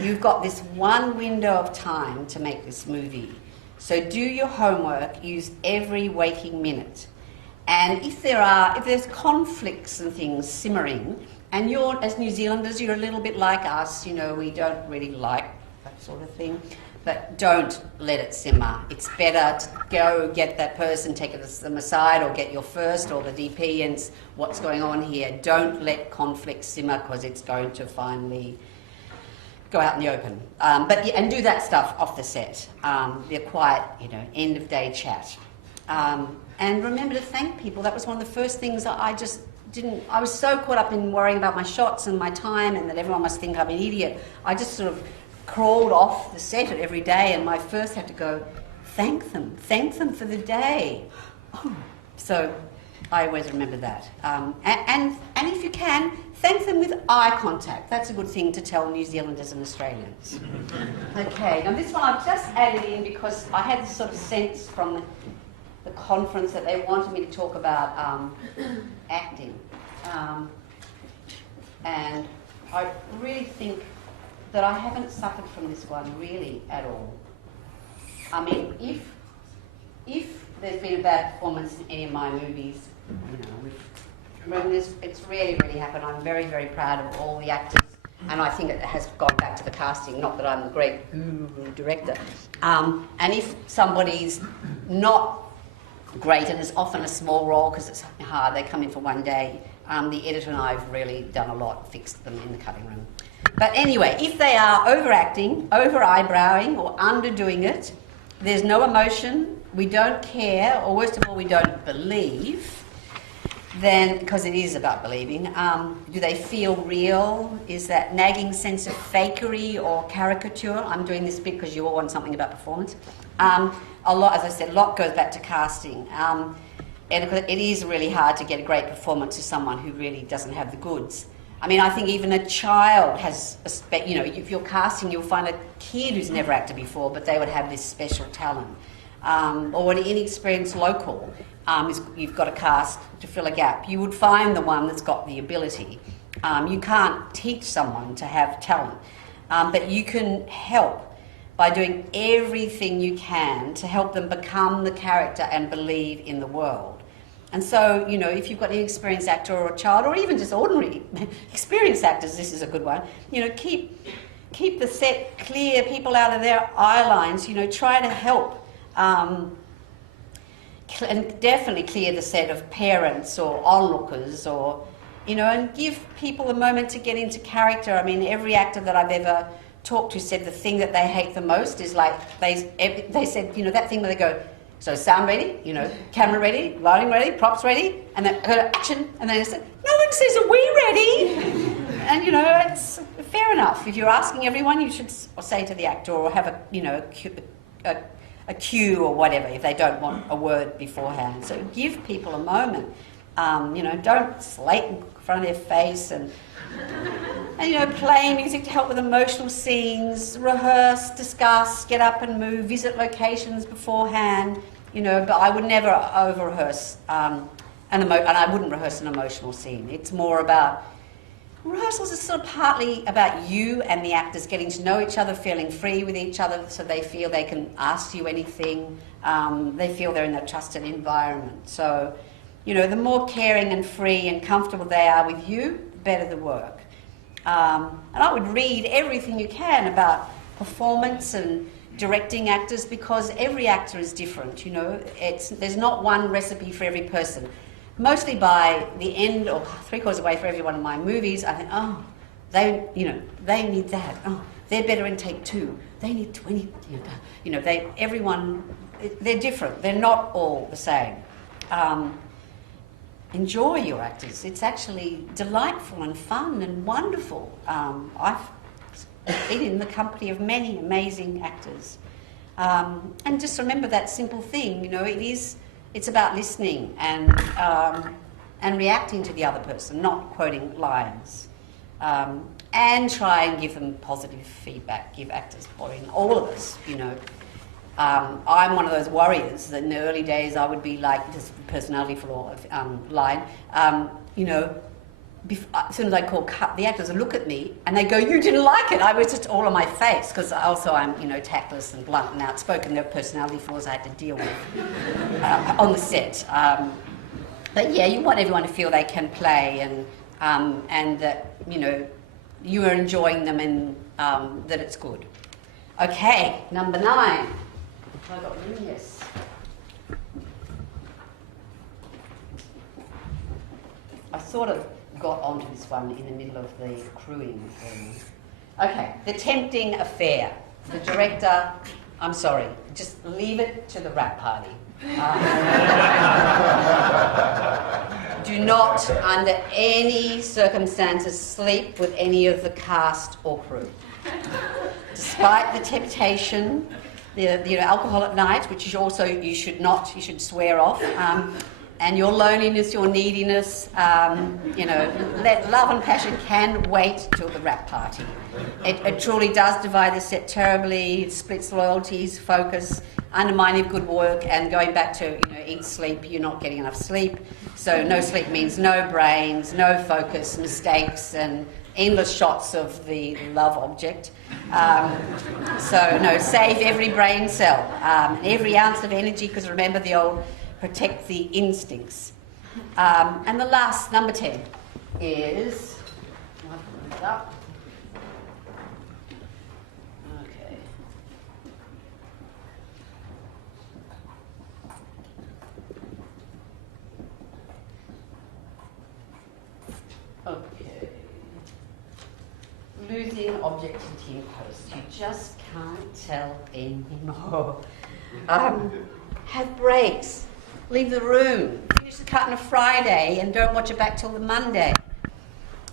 You've got this one window of time to make this movie. So do your homework, use every waking minute. And if there's conflicts and things simmering, and you're, as New Zealanders, you're a little bit like us, you know, we don't really like that sort of thing. But don't let it simmer. It's better to go get that person, take them aside, or get your first or the DP and what's going on here. Don't let conflict simmer, because it's going to finally go out in the open. And do that stuff off the set. Be a quiet, you know, end of day chat. And remember to thank people. That was one of the first things that I just I was so caught up in worrying about my shots and my time and that everyone must think I'm an idiot. I just sort of crawled off the set every day, and my first had to go, thank them for the day. Oh. So I always remember that. And if you can, thank them with eye contact. That's a good thing to tell New Zealanders and Australians. Okay, now this one I've just added in because I had this sort of sense from the conference that they wanted me to talk about acting. And I really think that I haven't suffered from this one really at all. I mean, if there's been a bad performance in any of my movies, it's really, really happened. I'm very, very proud of all the actors, and I think it has gone back to the casting, not that I'm a great guru director. And if somebody's not great, and it's often a small role because it's hard, they come in for one day, the editor and I have really done a lot, fixed them in the cutting room. But anyway, if they are overacting, over-eyebrowing, or underdoing it, there's no emotion, we don't care, or worst of all, we don't believe, then, because it is about believing, do they feel real? Is that nagging sense of fakery or caricature? I'm doing this bit because you all want something about performance. A lot, as I said, a lot goes back to casting. And it is really hard to get a great performance to someone who really doesn't have the goods. I mean, I think even a child has, if you're casting, you'll find a kid who's never acted before, but they would have this special talent. Or an inexperienced local, you've got a cast to fill a gap. You would find the one that's got the ability. You can't teach someone to have talent, but you can help by doing everything you can to help them become the character and believe in the world. And so, if you've got an inexperienced actor or a child, or even just ordinary experienced actors, this is a good one, keep the set clear, people out of their eye lines, try to help. And definitely clear the set of parents or onlookers, or, and give people a moment to get into character. I mean, every actor that I've ever talked to said the thing that they hate the most is like, they said, that thing where they go, so sound ready, camera ready, lighting ready, props ready, and then go to action, and then they said, no one says, are we ready? And, it's fair enough. If you're asking everyone, you should say to the actor, or have a cue or whatever if they don't want a word beforehand. So give people a moment. Don't slate in front of their face and play music to help with emotional scenes, rehearse, discuss, get up and move, visit locations beforehand, but I would never over-rehearse and I wouldn't rehearse an emotional scene. It's more about, rehearsals is sort of partly about you and the actors getting to know each other, feeling free with each other so they feel they can ask you anything, they feel they're in a trusted environment. So, the more caring and free and comfortable they are with you, the better the work. And I would read everything you can about performance and directing actors, because every actor is different, there's not one recipe for every person. Mostly by the end or 3/4 away for every one of my movies, I think, they need that. Oh, they're better in take 2. They need 20. They're different. They're not all the same. Enjoy your actors. It's actually delightful and fun and wonderful. I've been in the company of many amazing actors. And just remember that simple thing, it's about listening and reacting to the other person, not quoting lines. And try and give them positive feedback, give actors, all of us, I'm one of those warriors that in the early days I would be like, this personality flaw line, as soon as I call cut, the actors would look at me and they go, you didn't like it. I was just all on my face, because also I'm, tactless and blunt and outspoken. There were personality flaws I had to deal with on the set. But yeah, you want everyone to feel they can play and that, you are enjoying them and that it's good. Okay, number 9. I got room, yes. I sort of got onto this one in the middle of the crewing thing. Okay, The Tempting Affair. The director, I'm sorry, just leave it to the rap party. Do not, under any circumstances, sleep with any of the cast or crew. Despite the temptation, the alcohol at night, which is also you should swear off, and your loneliness, your neediness, let love and passion can wait till the wrap party. It truly does divide the set terribly. It splits loyalties, focus, undermining good work, and going back to eat, sleep. You're not getting enough sleep, so no sleep means no brains, no focus, mistakes, and endless shots of the love object. Save every brain cell, every ounce of energy, because remember the old protect the instincts. And the last, number 10, is... Okay. Okay. Losing objectivity in post. You just can't tell anymore. Have breaks. Leave the room. Finish the cut on a Friday and don't watch it back till the Monday.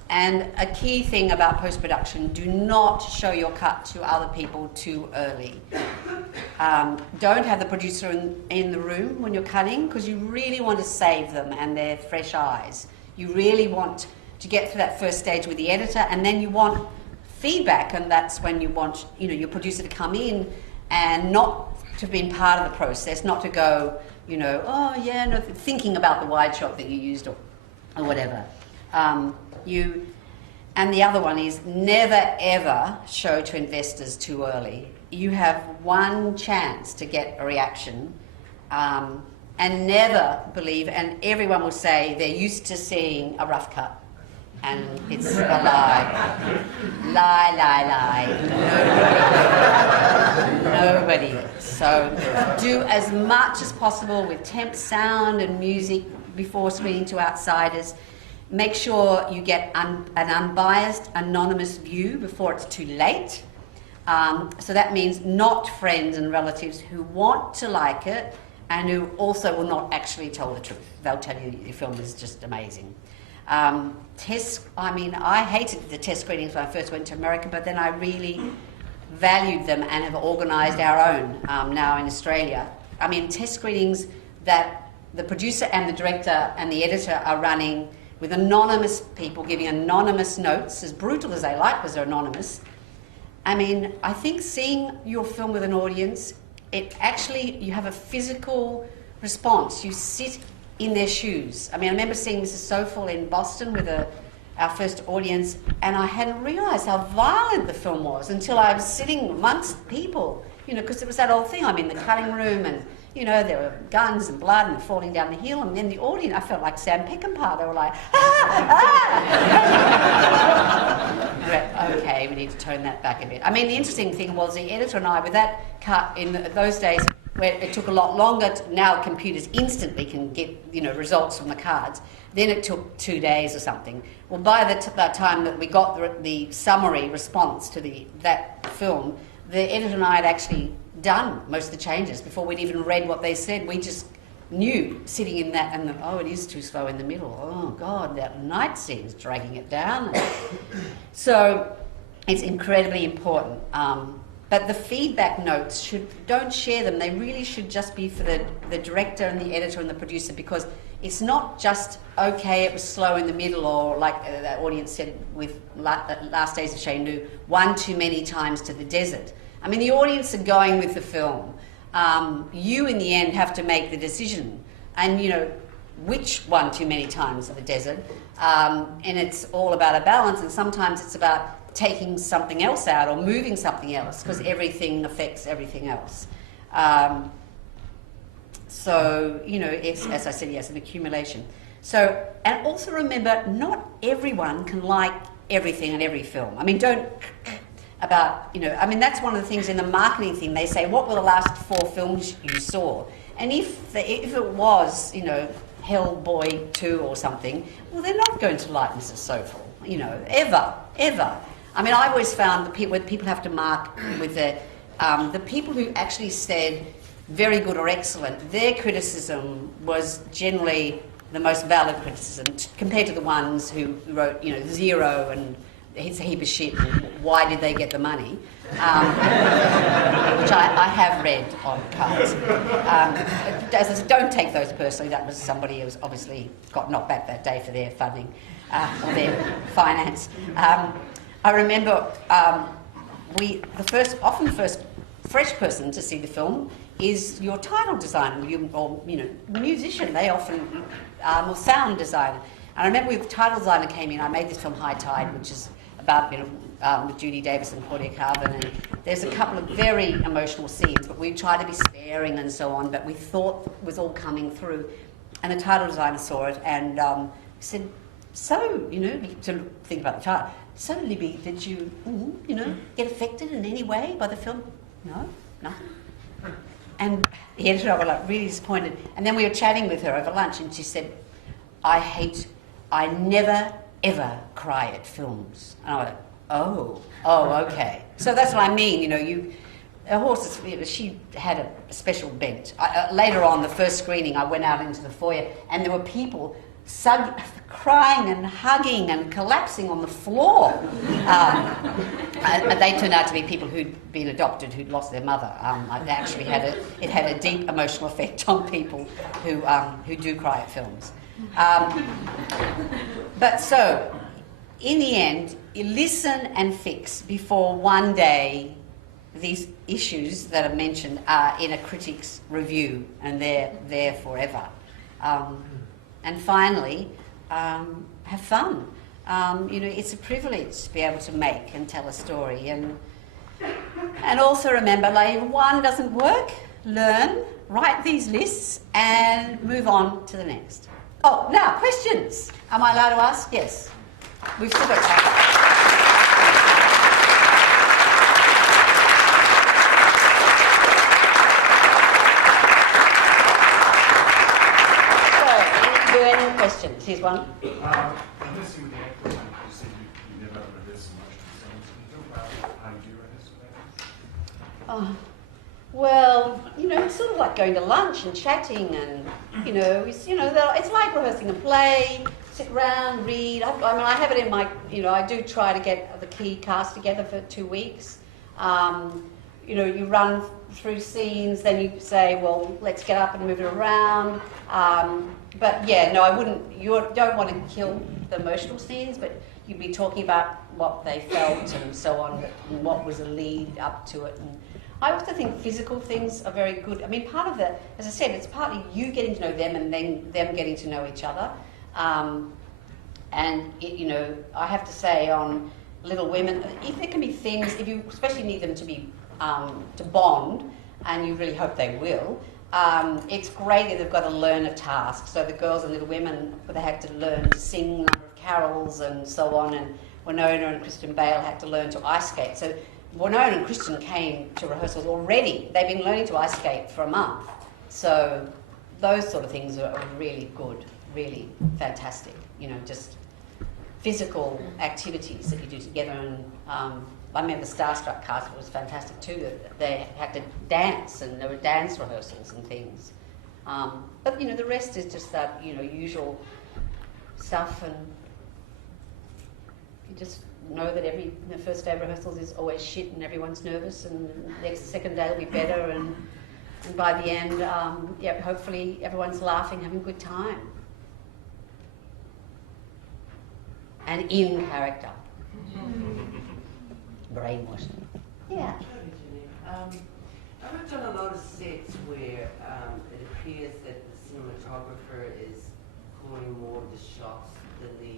And a key thing about post-production, do not show your cut to other people too early. Don't have the producer in the room when you're cutting, because you really want to save them and their fresh eyes. You really want to get through that first stage with the editor, and then you want feedback, and that's when you want your producer to come in and not to have been part of the process, not to go, thinking about the wide shot that you used or whatever. And the other one is never ever show to investors too early. You have one chance to get a reaction, and never believe, and everyone will say they're used to seeing a rough cut. And it's a lie. Lie. Nobody. So do as much as possible with temp sound and music before screening to outsiders. Make sure you get an unbiased, anonymous view before it's too late. So that means not friends and relatives who want to like it and who also will not actually tell the truth. They'll tell you your film is just amazing. I hated the test screenings when I first went to America, but then I really valued them and have organised our own now in Australia. Test screenings that the producer and the director and the editor are running with anonymous people giving anonymous notes, as brutal as they like because they're anonymous. I think seeing your film with an audience, you have a physical response. You sit in their shoes. I remember seeing Mrs. Sofel in Boston with our first audience, and I hadn't realised how violent the film was until I was sitting amongst people, because it was that old thing. I'm in the cutting room, and there were guns and blood and falling down the hill, and then the audience, I felt like Sam Peckinpah. They were like, okay, we need to tone that back a bit. The interesting thing was the editor and I, with that cut in those days, where it took a lot longer. Now computers instantly can get results from the cards. Then it took 2 days or something. Well, by the time that we got the summary response to that film, the editor and I had actually done most of the changes before we'd even read what they said. We just knew, sitting in that, and it is too slow in the middle. Oh God, that night scene's dragging it down. So it's incredibly important. But the feedback notes don't share them. They really should just be for the director and the editor and the producer, because it's not just, okay, it was slow in the middle, or like that audience said with Last Days of Shay Nu, one too many times to the desert. The audience are going with the film. You, in the end, have to make the decision. And, which one too many times to the desert. And it's all about a balance, and sometimes it's about taking something else out or moving something else, because everything affects everything else. It's, as I said, yes, an accumulation. So, and also remember, not everyone can like everything in every film. That's one of the things in the marketing thing. They say, what were the last 4 films you saw? And if it was, Hellboy 2 or something, well, they're not going to like Mrs. Sofel, ever. I always found when people have to mark with the people who actually said very good or excellent, their criticism was generally the most valid criticism compared to the ones who wrote, you know, zero and it's a heap of shit and why did they get the money, which I have read on cards. As I said, don't take those personally. That was somebody who was obviously got knocked back that day for their funding or their finance. I remember often the first fresh person to see the film is your title designer or musician. They often or sound designer. And I remember when the title designer came in, I made this film High Tide, which is about with Judy Davis and Claudia Carvin, and there's a couple of very emotional scenes, but we tried to be sparing and so on, but we thought it was all coming through. And the title designer saw it and said, so, to think about the title, so Libby, did you, get affected in any way by the film? No, nothing. And the editor and I were like really disappointed. And then we were chatting with her over lunch and she said, I never ever cry at films. And I was like, oh, okay. So that's what I mean, a horse, she had a special bent. Later on, the first screening, I went out into the foyer and there were people crying and hugging and collapsing on the floor. And they turned out to be people who'd been adopted, who'd lost their mother. It actually had a deep emotional effect on people who do cry at films. But so, in the end, you listen and fix before one day these issues that are mentioned are in a critic's review and they're there forever. And finally, have fun. It's a privilege to be able to make and tell a story. And also remember, if one doesn't work, learn, write these lists, and move on to the next. Oh, now, questions. Am I allowed to ask? Yes. We've still got time. Any questions? Here's one. I'm listening with the actors, and you said you never rehearse so much. Can you talk about how you do rehearse with actors? Well, it's sort of like going to lunch and chatting, and it's like rehearsing a play. Sit around, read. I have it in my. I do try to get the key cast together for 2 weeks. You run through scenes, then you say, well, let's get up and move it around. But yeah, no, I wouldn't. You don't want to kill the emotional scenes, but you'd be talking about what they felt and so on, and what was a lead up to it. And I also think physical things are very good. I mean, part of the, as I said, it's partly you getting to know them and then them getting to know each other. I have to say on Little Women, if there can be things, if you especially need them to be to bond, and you really hope they will. It's great that they've got to learn a task. So the girls in Little Women, they had to learn to sing a number of carols and so on, and Winona and Kristen Bale had to learn to ice skate. So Winona and Kristen came to rehearsals already. They've been learning to ice skate for a month. So those sort of things are really good, really fantastic. Just physical activities that you do together. And I remember Starstruck cast was fantastic too. That they had to dance, and there were dance rehearsals and things. But the rest is just that usual stuff, and you just know that the first day of rehearsals is always shit, and everyone's nervous, and the second day will be better, and by the end, hopefully everyone's laughing, having a good time, and in character. Brainwashing. Yeah. I've done a lot of sets where it appears that the cinematographer is calling more of the shots than the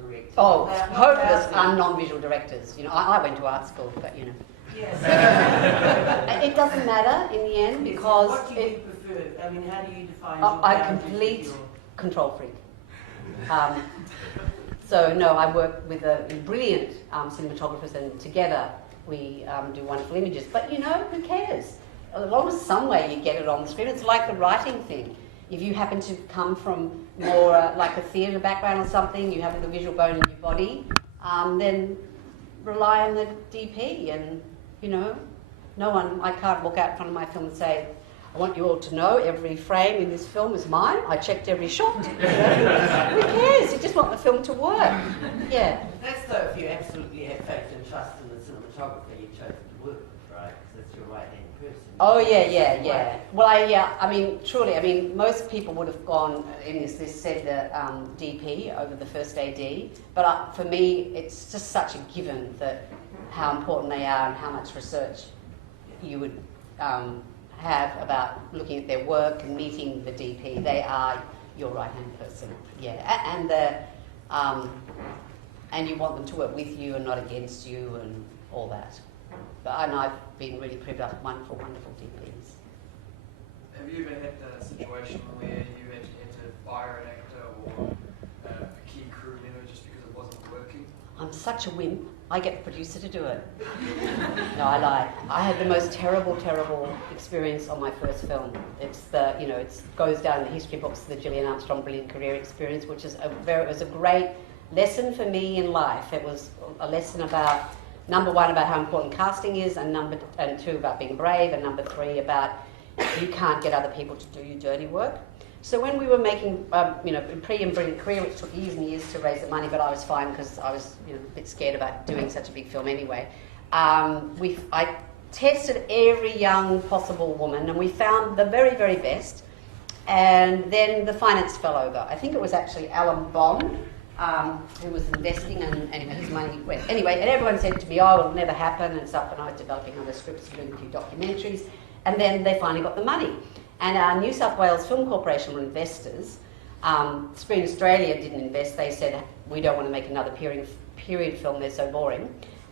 director. Oh, hopeless non-visual directors. I went to art school, but Yes. It doesn't matter in the end because what do you prefer? I mean, how do you define? I'm complete control freak. So no, I work with brilliant cinematographers, and together we do wonderful images. But who cares? As long as some way you get it on the screen, it's like the writing thing. If you happen to come from more like a theatre background or something, you have the visual bone in your body, then rely on the DP. And no one, I can't walk out in front of my film and say, I want you all to know every frame in this film is mine. I checked every shot. Who cares? You just want the film to work. Yeah. That's though if you absolutely have faith and trust in the cinematographer you've chosen to work with, right? Because that's your right-hand person. Oh, yeah. Well, I mean, truly, I mean, most people would have gone, in this said the DP over the first AD, but for me, it's just such a given that how important they are and how much research you would have about looking at their work and meeting the DP. They are your right-hand person, yeah, and you want them to work with you and not against you and all that. And I've been really privileged, wonderful DPs. Have you ever had a situation where you had to fire an actor or a key crew member just because it wasn't working? I'm such a wimp. I get the producer to do it. No, I lie. I had the most terrible experience on my first film. It's it goes down in the history books, the Gillian Armstrong Brilliant Career Experience, which is it was a great lesson for me in life. It was a lesson about, number one, about how important casting is, and two, about being brave, and number three, about you can't get other people to do your dirty work. So when we were making, Pre and Brilliant Career, which took years and years to raise the money, but I was fine because I was a bit scared about doing such a big film anyway. I tested every young possible woman, and we found the very, very best. And then the finance fell over. I think it was actually Alan Bond, who was investing, and his money went. Anyway, and everyone said to me, oh, it'll never happen, and stuff, and I was developing other scripts and doing a few documentaries. And then they finally got the money. And our New South Wales Film Corporation were investors. Screen Australia didn't invest. They said, we don't want to make another period film, they're so boring.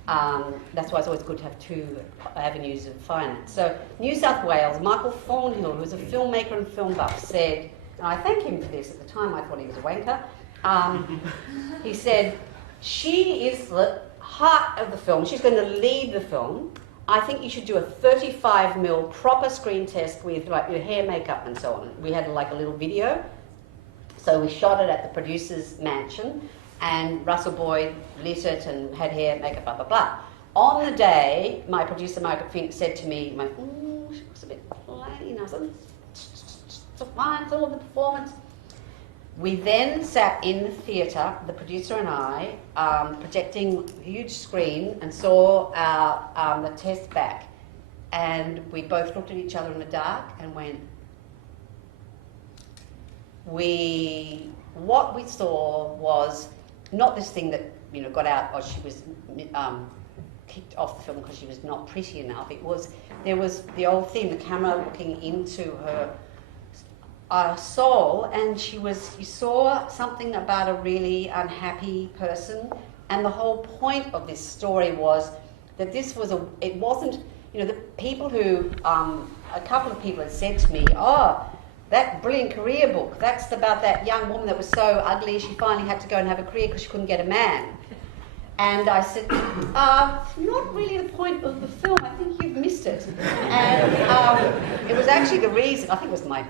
That's why it's always good to have two avenues of finance. So New South Wales, Michael Thornhill, who was a filmmaker and film buff, said, and I thank him for this, at the time I thought he was a wanker, he said, she is the heart of the film, she's going to lead the film. I think you should do a 35mm proper screen test with like your hair, makeup and so on. We had like a little video. So we shot it at the producer's mansion, and Russell Boyd lit it and had hair, makeup, blah, blah, blah. On the day, my producer, Margaret Fink, said to me, she looks a bit plain. I said, it's fine, it's all of the performance. We then sat in the theatre, the producer and I, projecting a huge screen, and saw the test back. And we both looked at each other in the dark and went, what we saw was not this thing that got out, or she was kicked off the film because she was not pretty enough. There was the old thing, the camera looking into her soul, and you saw something about a really unhappy person, and the whole point of this story was that it wasn't, the people who, a couple of people had said to me, oh, that Brilliant Career book, that's about that young woman that was so ugly she finally had to go and have a career because she couldn't get a man. And I said, it's not really the point of the film, I think you've missed it. And it was actually the reason, I think it was my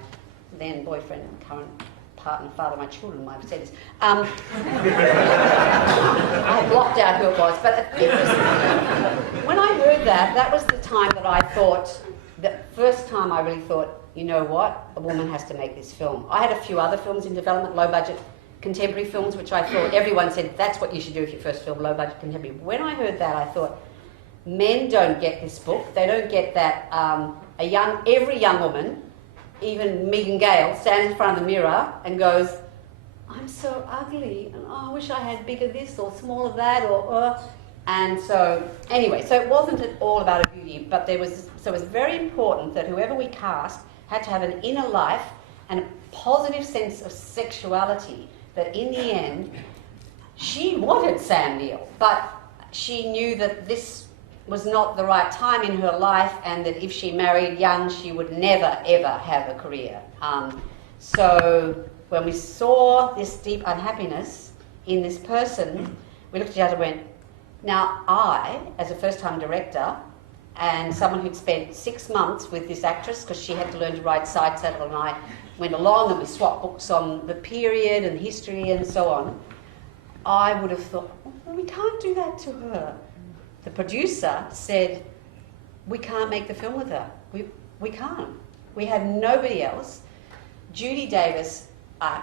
then boyfriend, current partner, father of my children might have said this. I had blocked out who it was, but when I heard that was the time that I thought, the first time I really thought, you know what, a woman has to make this film. I had a few other films in development, low-budget contemporary films, which I thought everyone said, that's what you should do if your first film, low-budget contemporary. When I heard that, I thought, men don't get this book. They don't get that every young woman, even Megan Gale, stands in front of the mirror and goes, I'm so ugly, and I wish I had bigger this or smaller that, and so anyway, so it wasn't at all about a beauty, but it was very important that whoever we cast had to have an inner life and a positive sense of sexuality, that in the end, she wanted Sam Neill, but she knew that this was not the right time in her life, and that if she married young, she would never, ever have a career. So when we saw this deep unhappiness in this person, we looked at each other and went, now I, as a first-time director, and someone who'd spent 6 months with this actress, because she had to learn to ride side saddle, and I went along and we swapped books on the period and history and so on, I would have thought, well, we can't do that to her. The producer said, we can't make the film with her. We can't. We had nobody else. Judy Davis,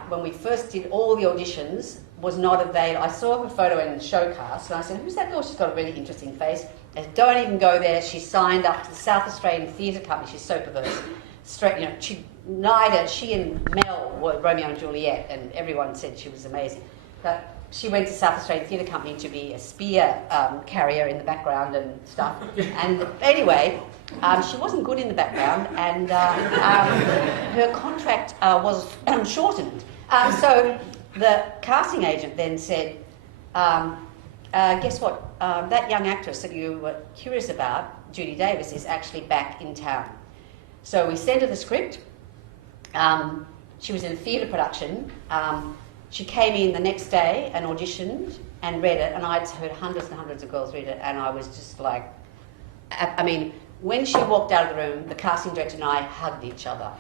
when we first did all the auditions, was not available. I saw her photo in the showcast, and I said, "Who's that girl? She's got a really interesting face." I said, "Don't even go there." She signed up to the South Australian Theatre Company. She's so perverse. Straight, you know, she and Mel were Romeo and Juliet, and everyone said she was amazing. But she went to South Australian Theatre Company to be a spear carrier in the background and stuff. And anyway, she wasn't good in the background, and her contract was shortened. So the casting agent then said, guess what? That young actress that you were curious about, Judy Davis, is actually back in town. So we sent her the script. She was in a theatre production. She came in the next day and auditioned and read it, and I'd heard hundreds and hundreds of girls read it, and I was just like, I mean, when she walked out of the room, the casting director and I hugged each other.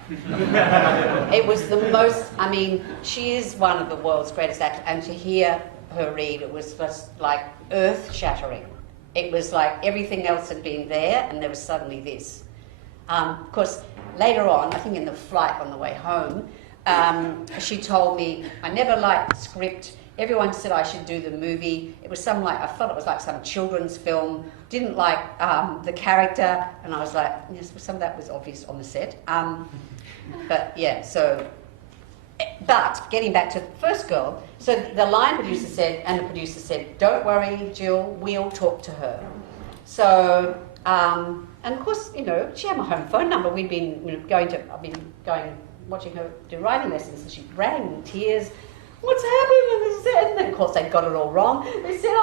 It was the most, I mean, she is one of the world's greatest actors, and to hear her read, it was just like earth-shattering. It was like everything else had been there, and there was suddenly this. Of course, later on, I think in the flight on the way home, she told me, I never liked the script. Everyone said I should do the movie. It was I felt it was like some children's film. Didn't like the character. And I was like, yes, some of that was obvious on the set. But yeah, so, but getting back to the first girl, so the line producer said, and the producer said, "Don't worry, Jill, we'll talk to her." So, and of course, you know, she had my home phone number. I've been going, watching her do writing lessons, and she rang in tears. "What's happened?" And they said, and then of course they got it all wrong. They said,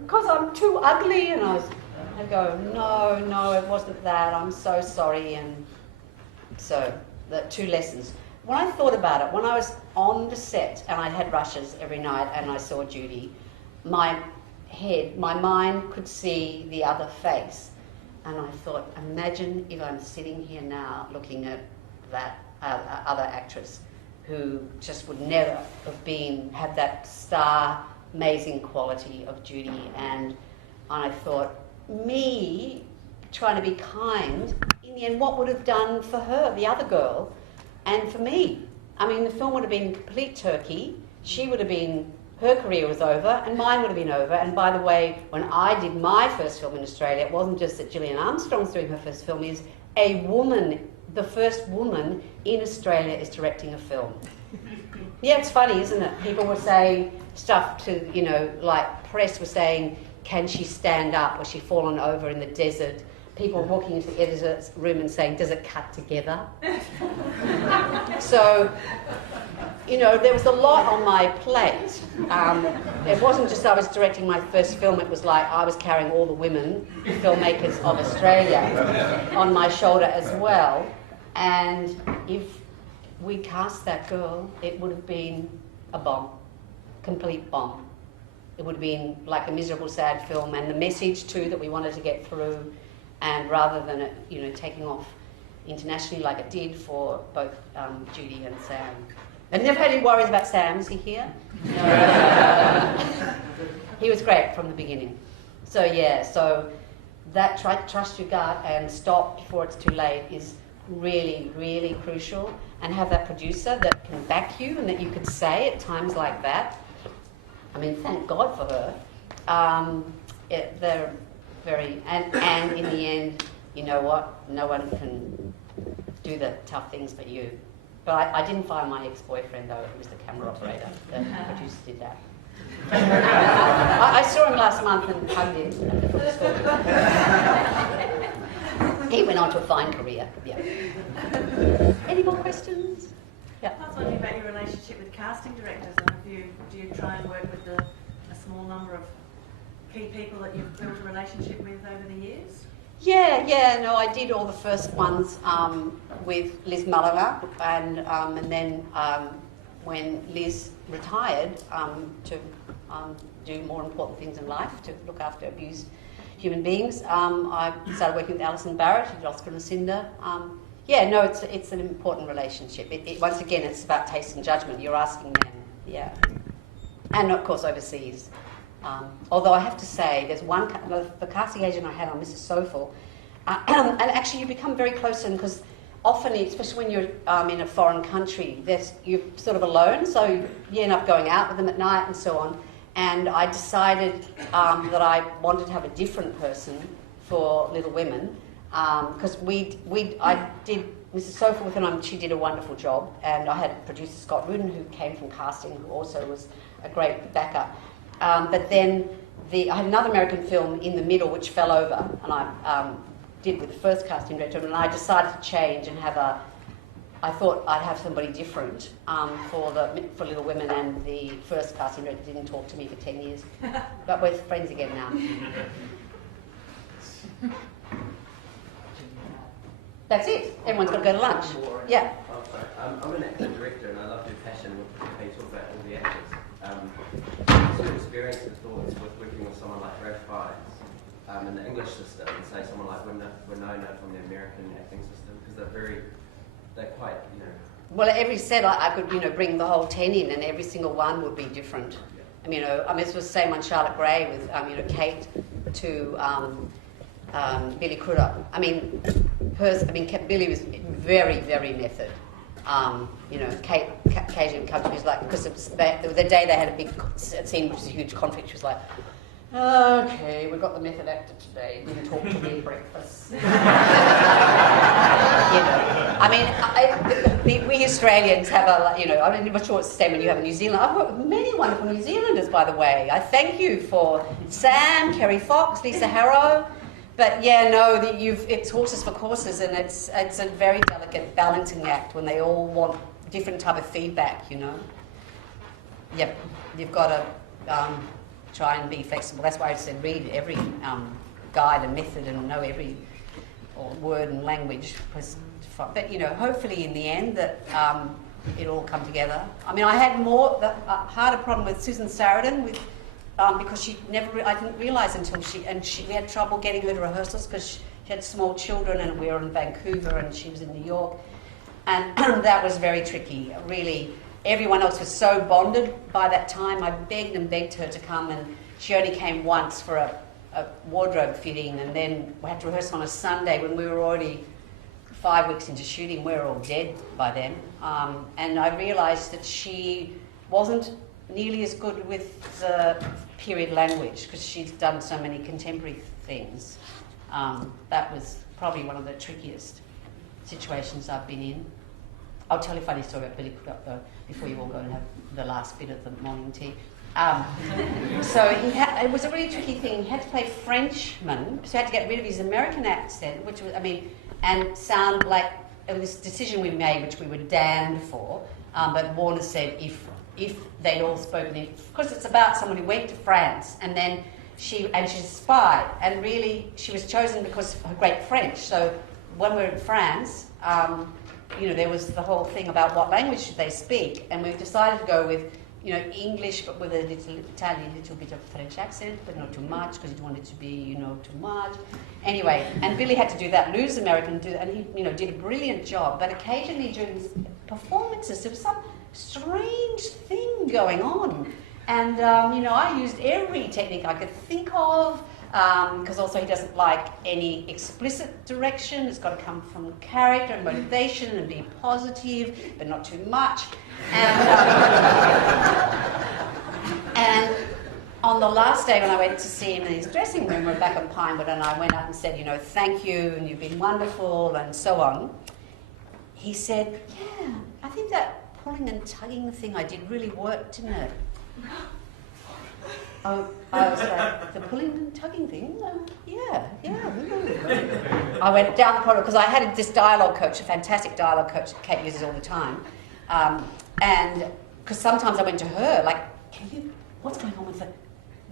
because I'm too ugly. And I go, no, it wasn't that. I'm so sorry. And so the 2 lessons. When I thought about it, when I was on the set and I had rushes every night and I saw Judy, my mind could see the other face. And I thought, imagine if I'm sitting here now looking at that other actress who just would never have had that star, amazing quality of Judy. And I thought, me trying to be kind, in the end, what would have done for her, the other girl, and for me? I mean, the film would have been complete turkey. She would have been, her career was over, and mine would have been over. And by the way, when I did my first film in Australia, it wasn't just that Gillian Armstrong's doing her first film, is a woman, the first woman in Australia is directing a film. Yeah, it's funny, isn't it? People were saying stuff to, like press were saying, can she stand up? Was she fallen over in the desert? People walking into the editor's room and saying, does it cut together? So, there was a lot on my plate. It wasn't just I was directing my first film, it was like I was carrying all the women, filmmakers of Australia, on my shoulder as well. And if we cast that girl, it would have been a bomb, complete bomb. It would have been like a miserable, sad film, and the message too that we wanted to get through. And rather than it, taking off internationally like it did for both Judy and Sam. And never had any worries about Sam. Is he here? No. He was great from the beginning. So yeah, so that trust your gut and stop before it's too late is really, really crucial. And have that producer that can back you and that you could say at times like that. I mean, thank God for her. They're very, and in the end, you know what? No one can do the tough things but you. But I didn't find my ex-boyfriend though. It was the camera operator. The producer did that. I saw him last month and hugged him. He went on to a fine career. Yeah. Any more questions? Yeah. I was wondering about your relationship with casting directors, and do you try and work with a small number of key people that you've built a relationship with over the years? Yeah, no, I did all the first ones with Liz Mulliner, and then when Liz retired to do more important things in life, to look after abused human beings, I started working with Alison Barrett, who did Oscar and Lucinda. It's an important relationship. Once again, it's about taste and judgment. You're asking them, yeah. And of course overseas. Although I have to say, there's the casting agent I had on Mrs. Sofel, and actually you become very close to them because often, especially when you're in a foreign country, you're sort of alone, so you end up going out with them at night and so on. And I decided that I wanted to have a different person for Little Women, because I did Mrs. Sofa with her, and she did a wonderful job. And I had producer Scott Rudin, who came from casting, who also was a great backup. But then I had another American film in the middle which fell over, and I did with the first casting director, and I decided to change and I thought I'd have somebody different for Little Women, and the first casting director didn't talk to me for 10 years. But we're friends again now. That's it. Everyone's got to go to lunch. Yeah. Oh, sorry. I'm an actor director, and I love your passion with how you talk about all the actors. What's your experience and thoughts with working with someone like Ralph Fiennes in the English system, and say someone like Winona from the American acting system, because they're quite, Well, every set I could, bring the whole 10 in, and every single one would be different. This was the same on Carlotte Grey with, Kate to Billy Crudup. Billy was very, very method. Kate occasionally come to me, because there was the day they had a big scene, which was a huge conflict. She was like, okay, we've got the method actor today. Didn't talk to me at breakfast. We Australians have I'm not sure it's the same when you have a New Zealand. I've worked with many wonderful New Zealanders, by the way. I thank you for Sam, Kerry Fox, Lisa Harrow. But it's horses for courses, and it's a very delicate balancing act when they all want different type of feedback, Yep, you've got to try and be flexible. That's why I said read every guide and method and know every word and language. But hopefully in the end that it'll all come together. I had a harder problem with Susan Sarandon because I didn't realise until we had trouble getting her to rehearsals because she had small children, and we were in Vancouver and she was in New York, and that was very tricky. Really, everyone else was so bonded by that time. I begged and begged her to come, and she only came once for a wardrobe fitting, and then we had to rehearse on a Sunday when we were already 5 weeks into shooting. We were all dead by then, and I realised that she wasn't nearly as good with the period language because she's done so many contemporary things. That was probably one of the trickiest situations I've been in. I'll tell you a funny story about Billy Crudup though before you all go and have the last bit of the morning tea. So it was a really tricky thing. He had to play Frenchman, so he had to get rid of his American accent, which was, and sound like it was this decision we made, which we were damned for. But Warner said if they'd all spoken in, because it's about someone who went to France and then she's a spy, and really she was chosen because of her great French. So when we were in France, there was the whole thing about what language should they speak, and we decided to go with English, but with a little Italian, little bit of French accent, but not too much, because he didn't want it to be, too much. Anyway, and Billy had to do that, lose American, and he, did a brilliant job. But occasionally during his performances, there was some strange thing going on. And, I used every technique I could think of, because also he doesn't like any explicit direction. It's got to come from character and motivation and be positive, but not too much. And on the last day when I went to see him in his dressing room, we're back on Pinewood, and I went up and said, thank you, and you've been wonderful, and so on. He said, yeah, I think that pulling and tugging thing I did really worked, didn't it? I was like, the pulling and tugging thing? Yeah. I went down the corridor, because I had this dialogue coach, a fantastic dialogue coach that Kate uses all the time. And because sometimes I went to her, like, what's going on with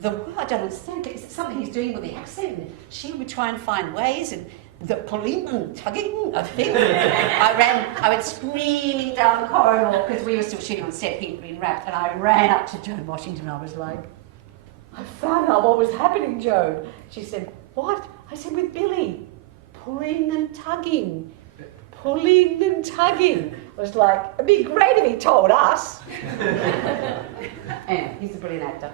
the word? I don't understand. Is it something he's doing with the accent? And she would try and find ways, and the pulling and tugging, I think. I went screaming down the corridor, because we were still shooting on set, he'd been wrapped, and I ran up to Joan Washington. I was like, I found out what was happening, Joan. She said, what? I said, with Billy, pulling and tugging. Pulling and tugging. It was like, it'd be great if he told us. Anyway, he's a brilliant actor.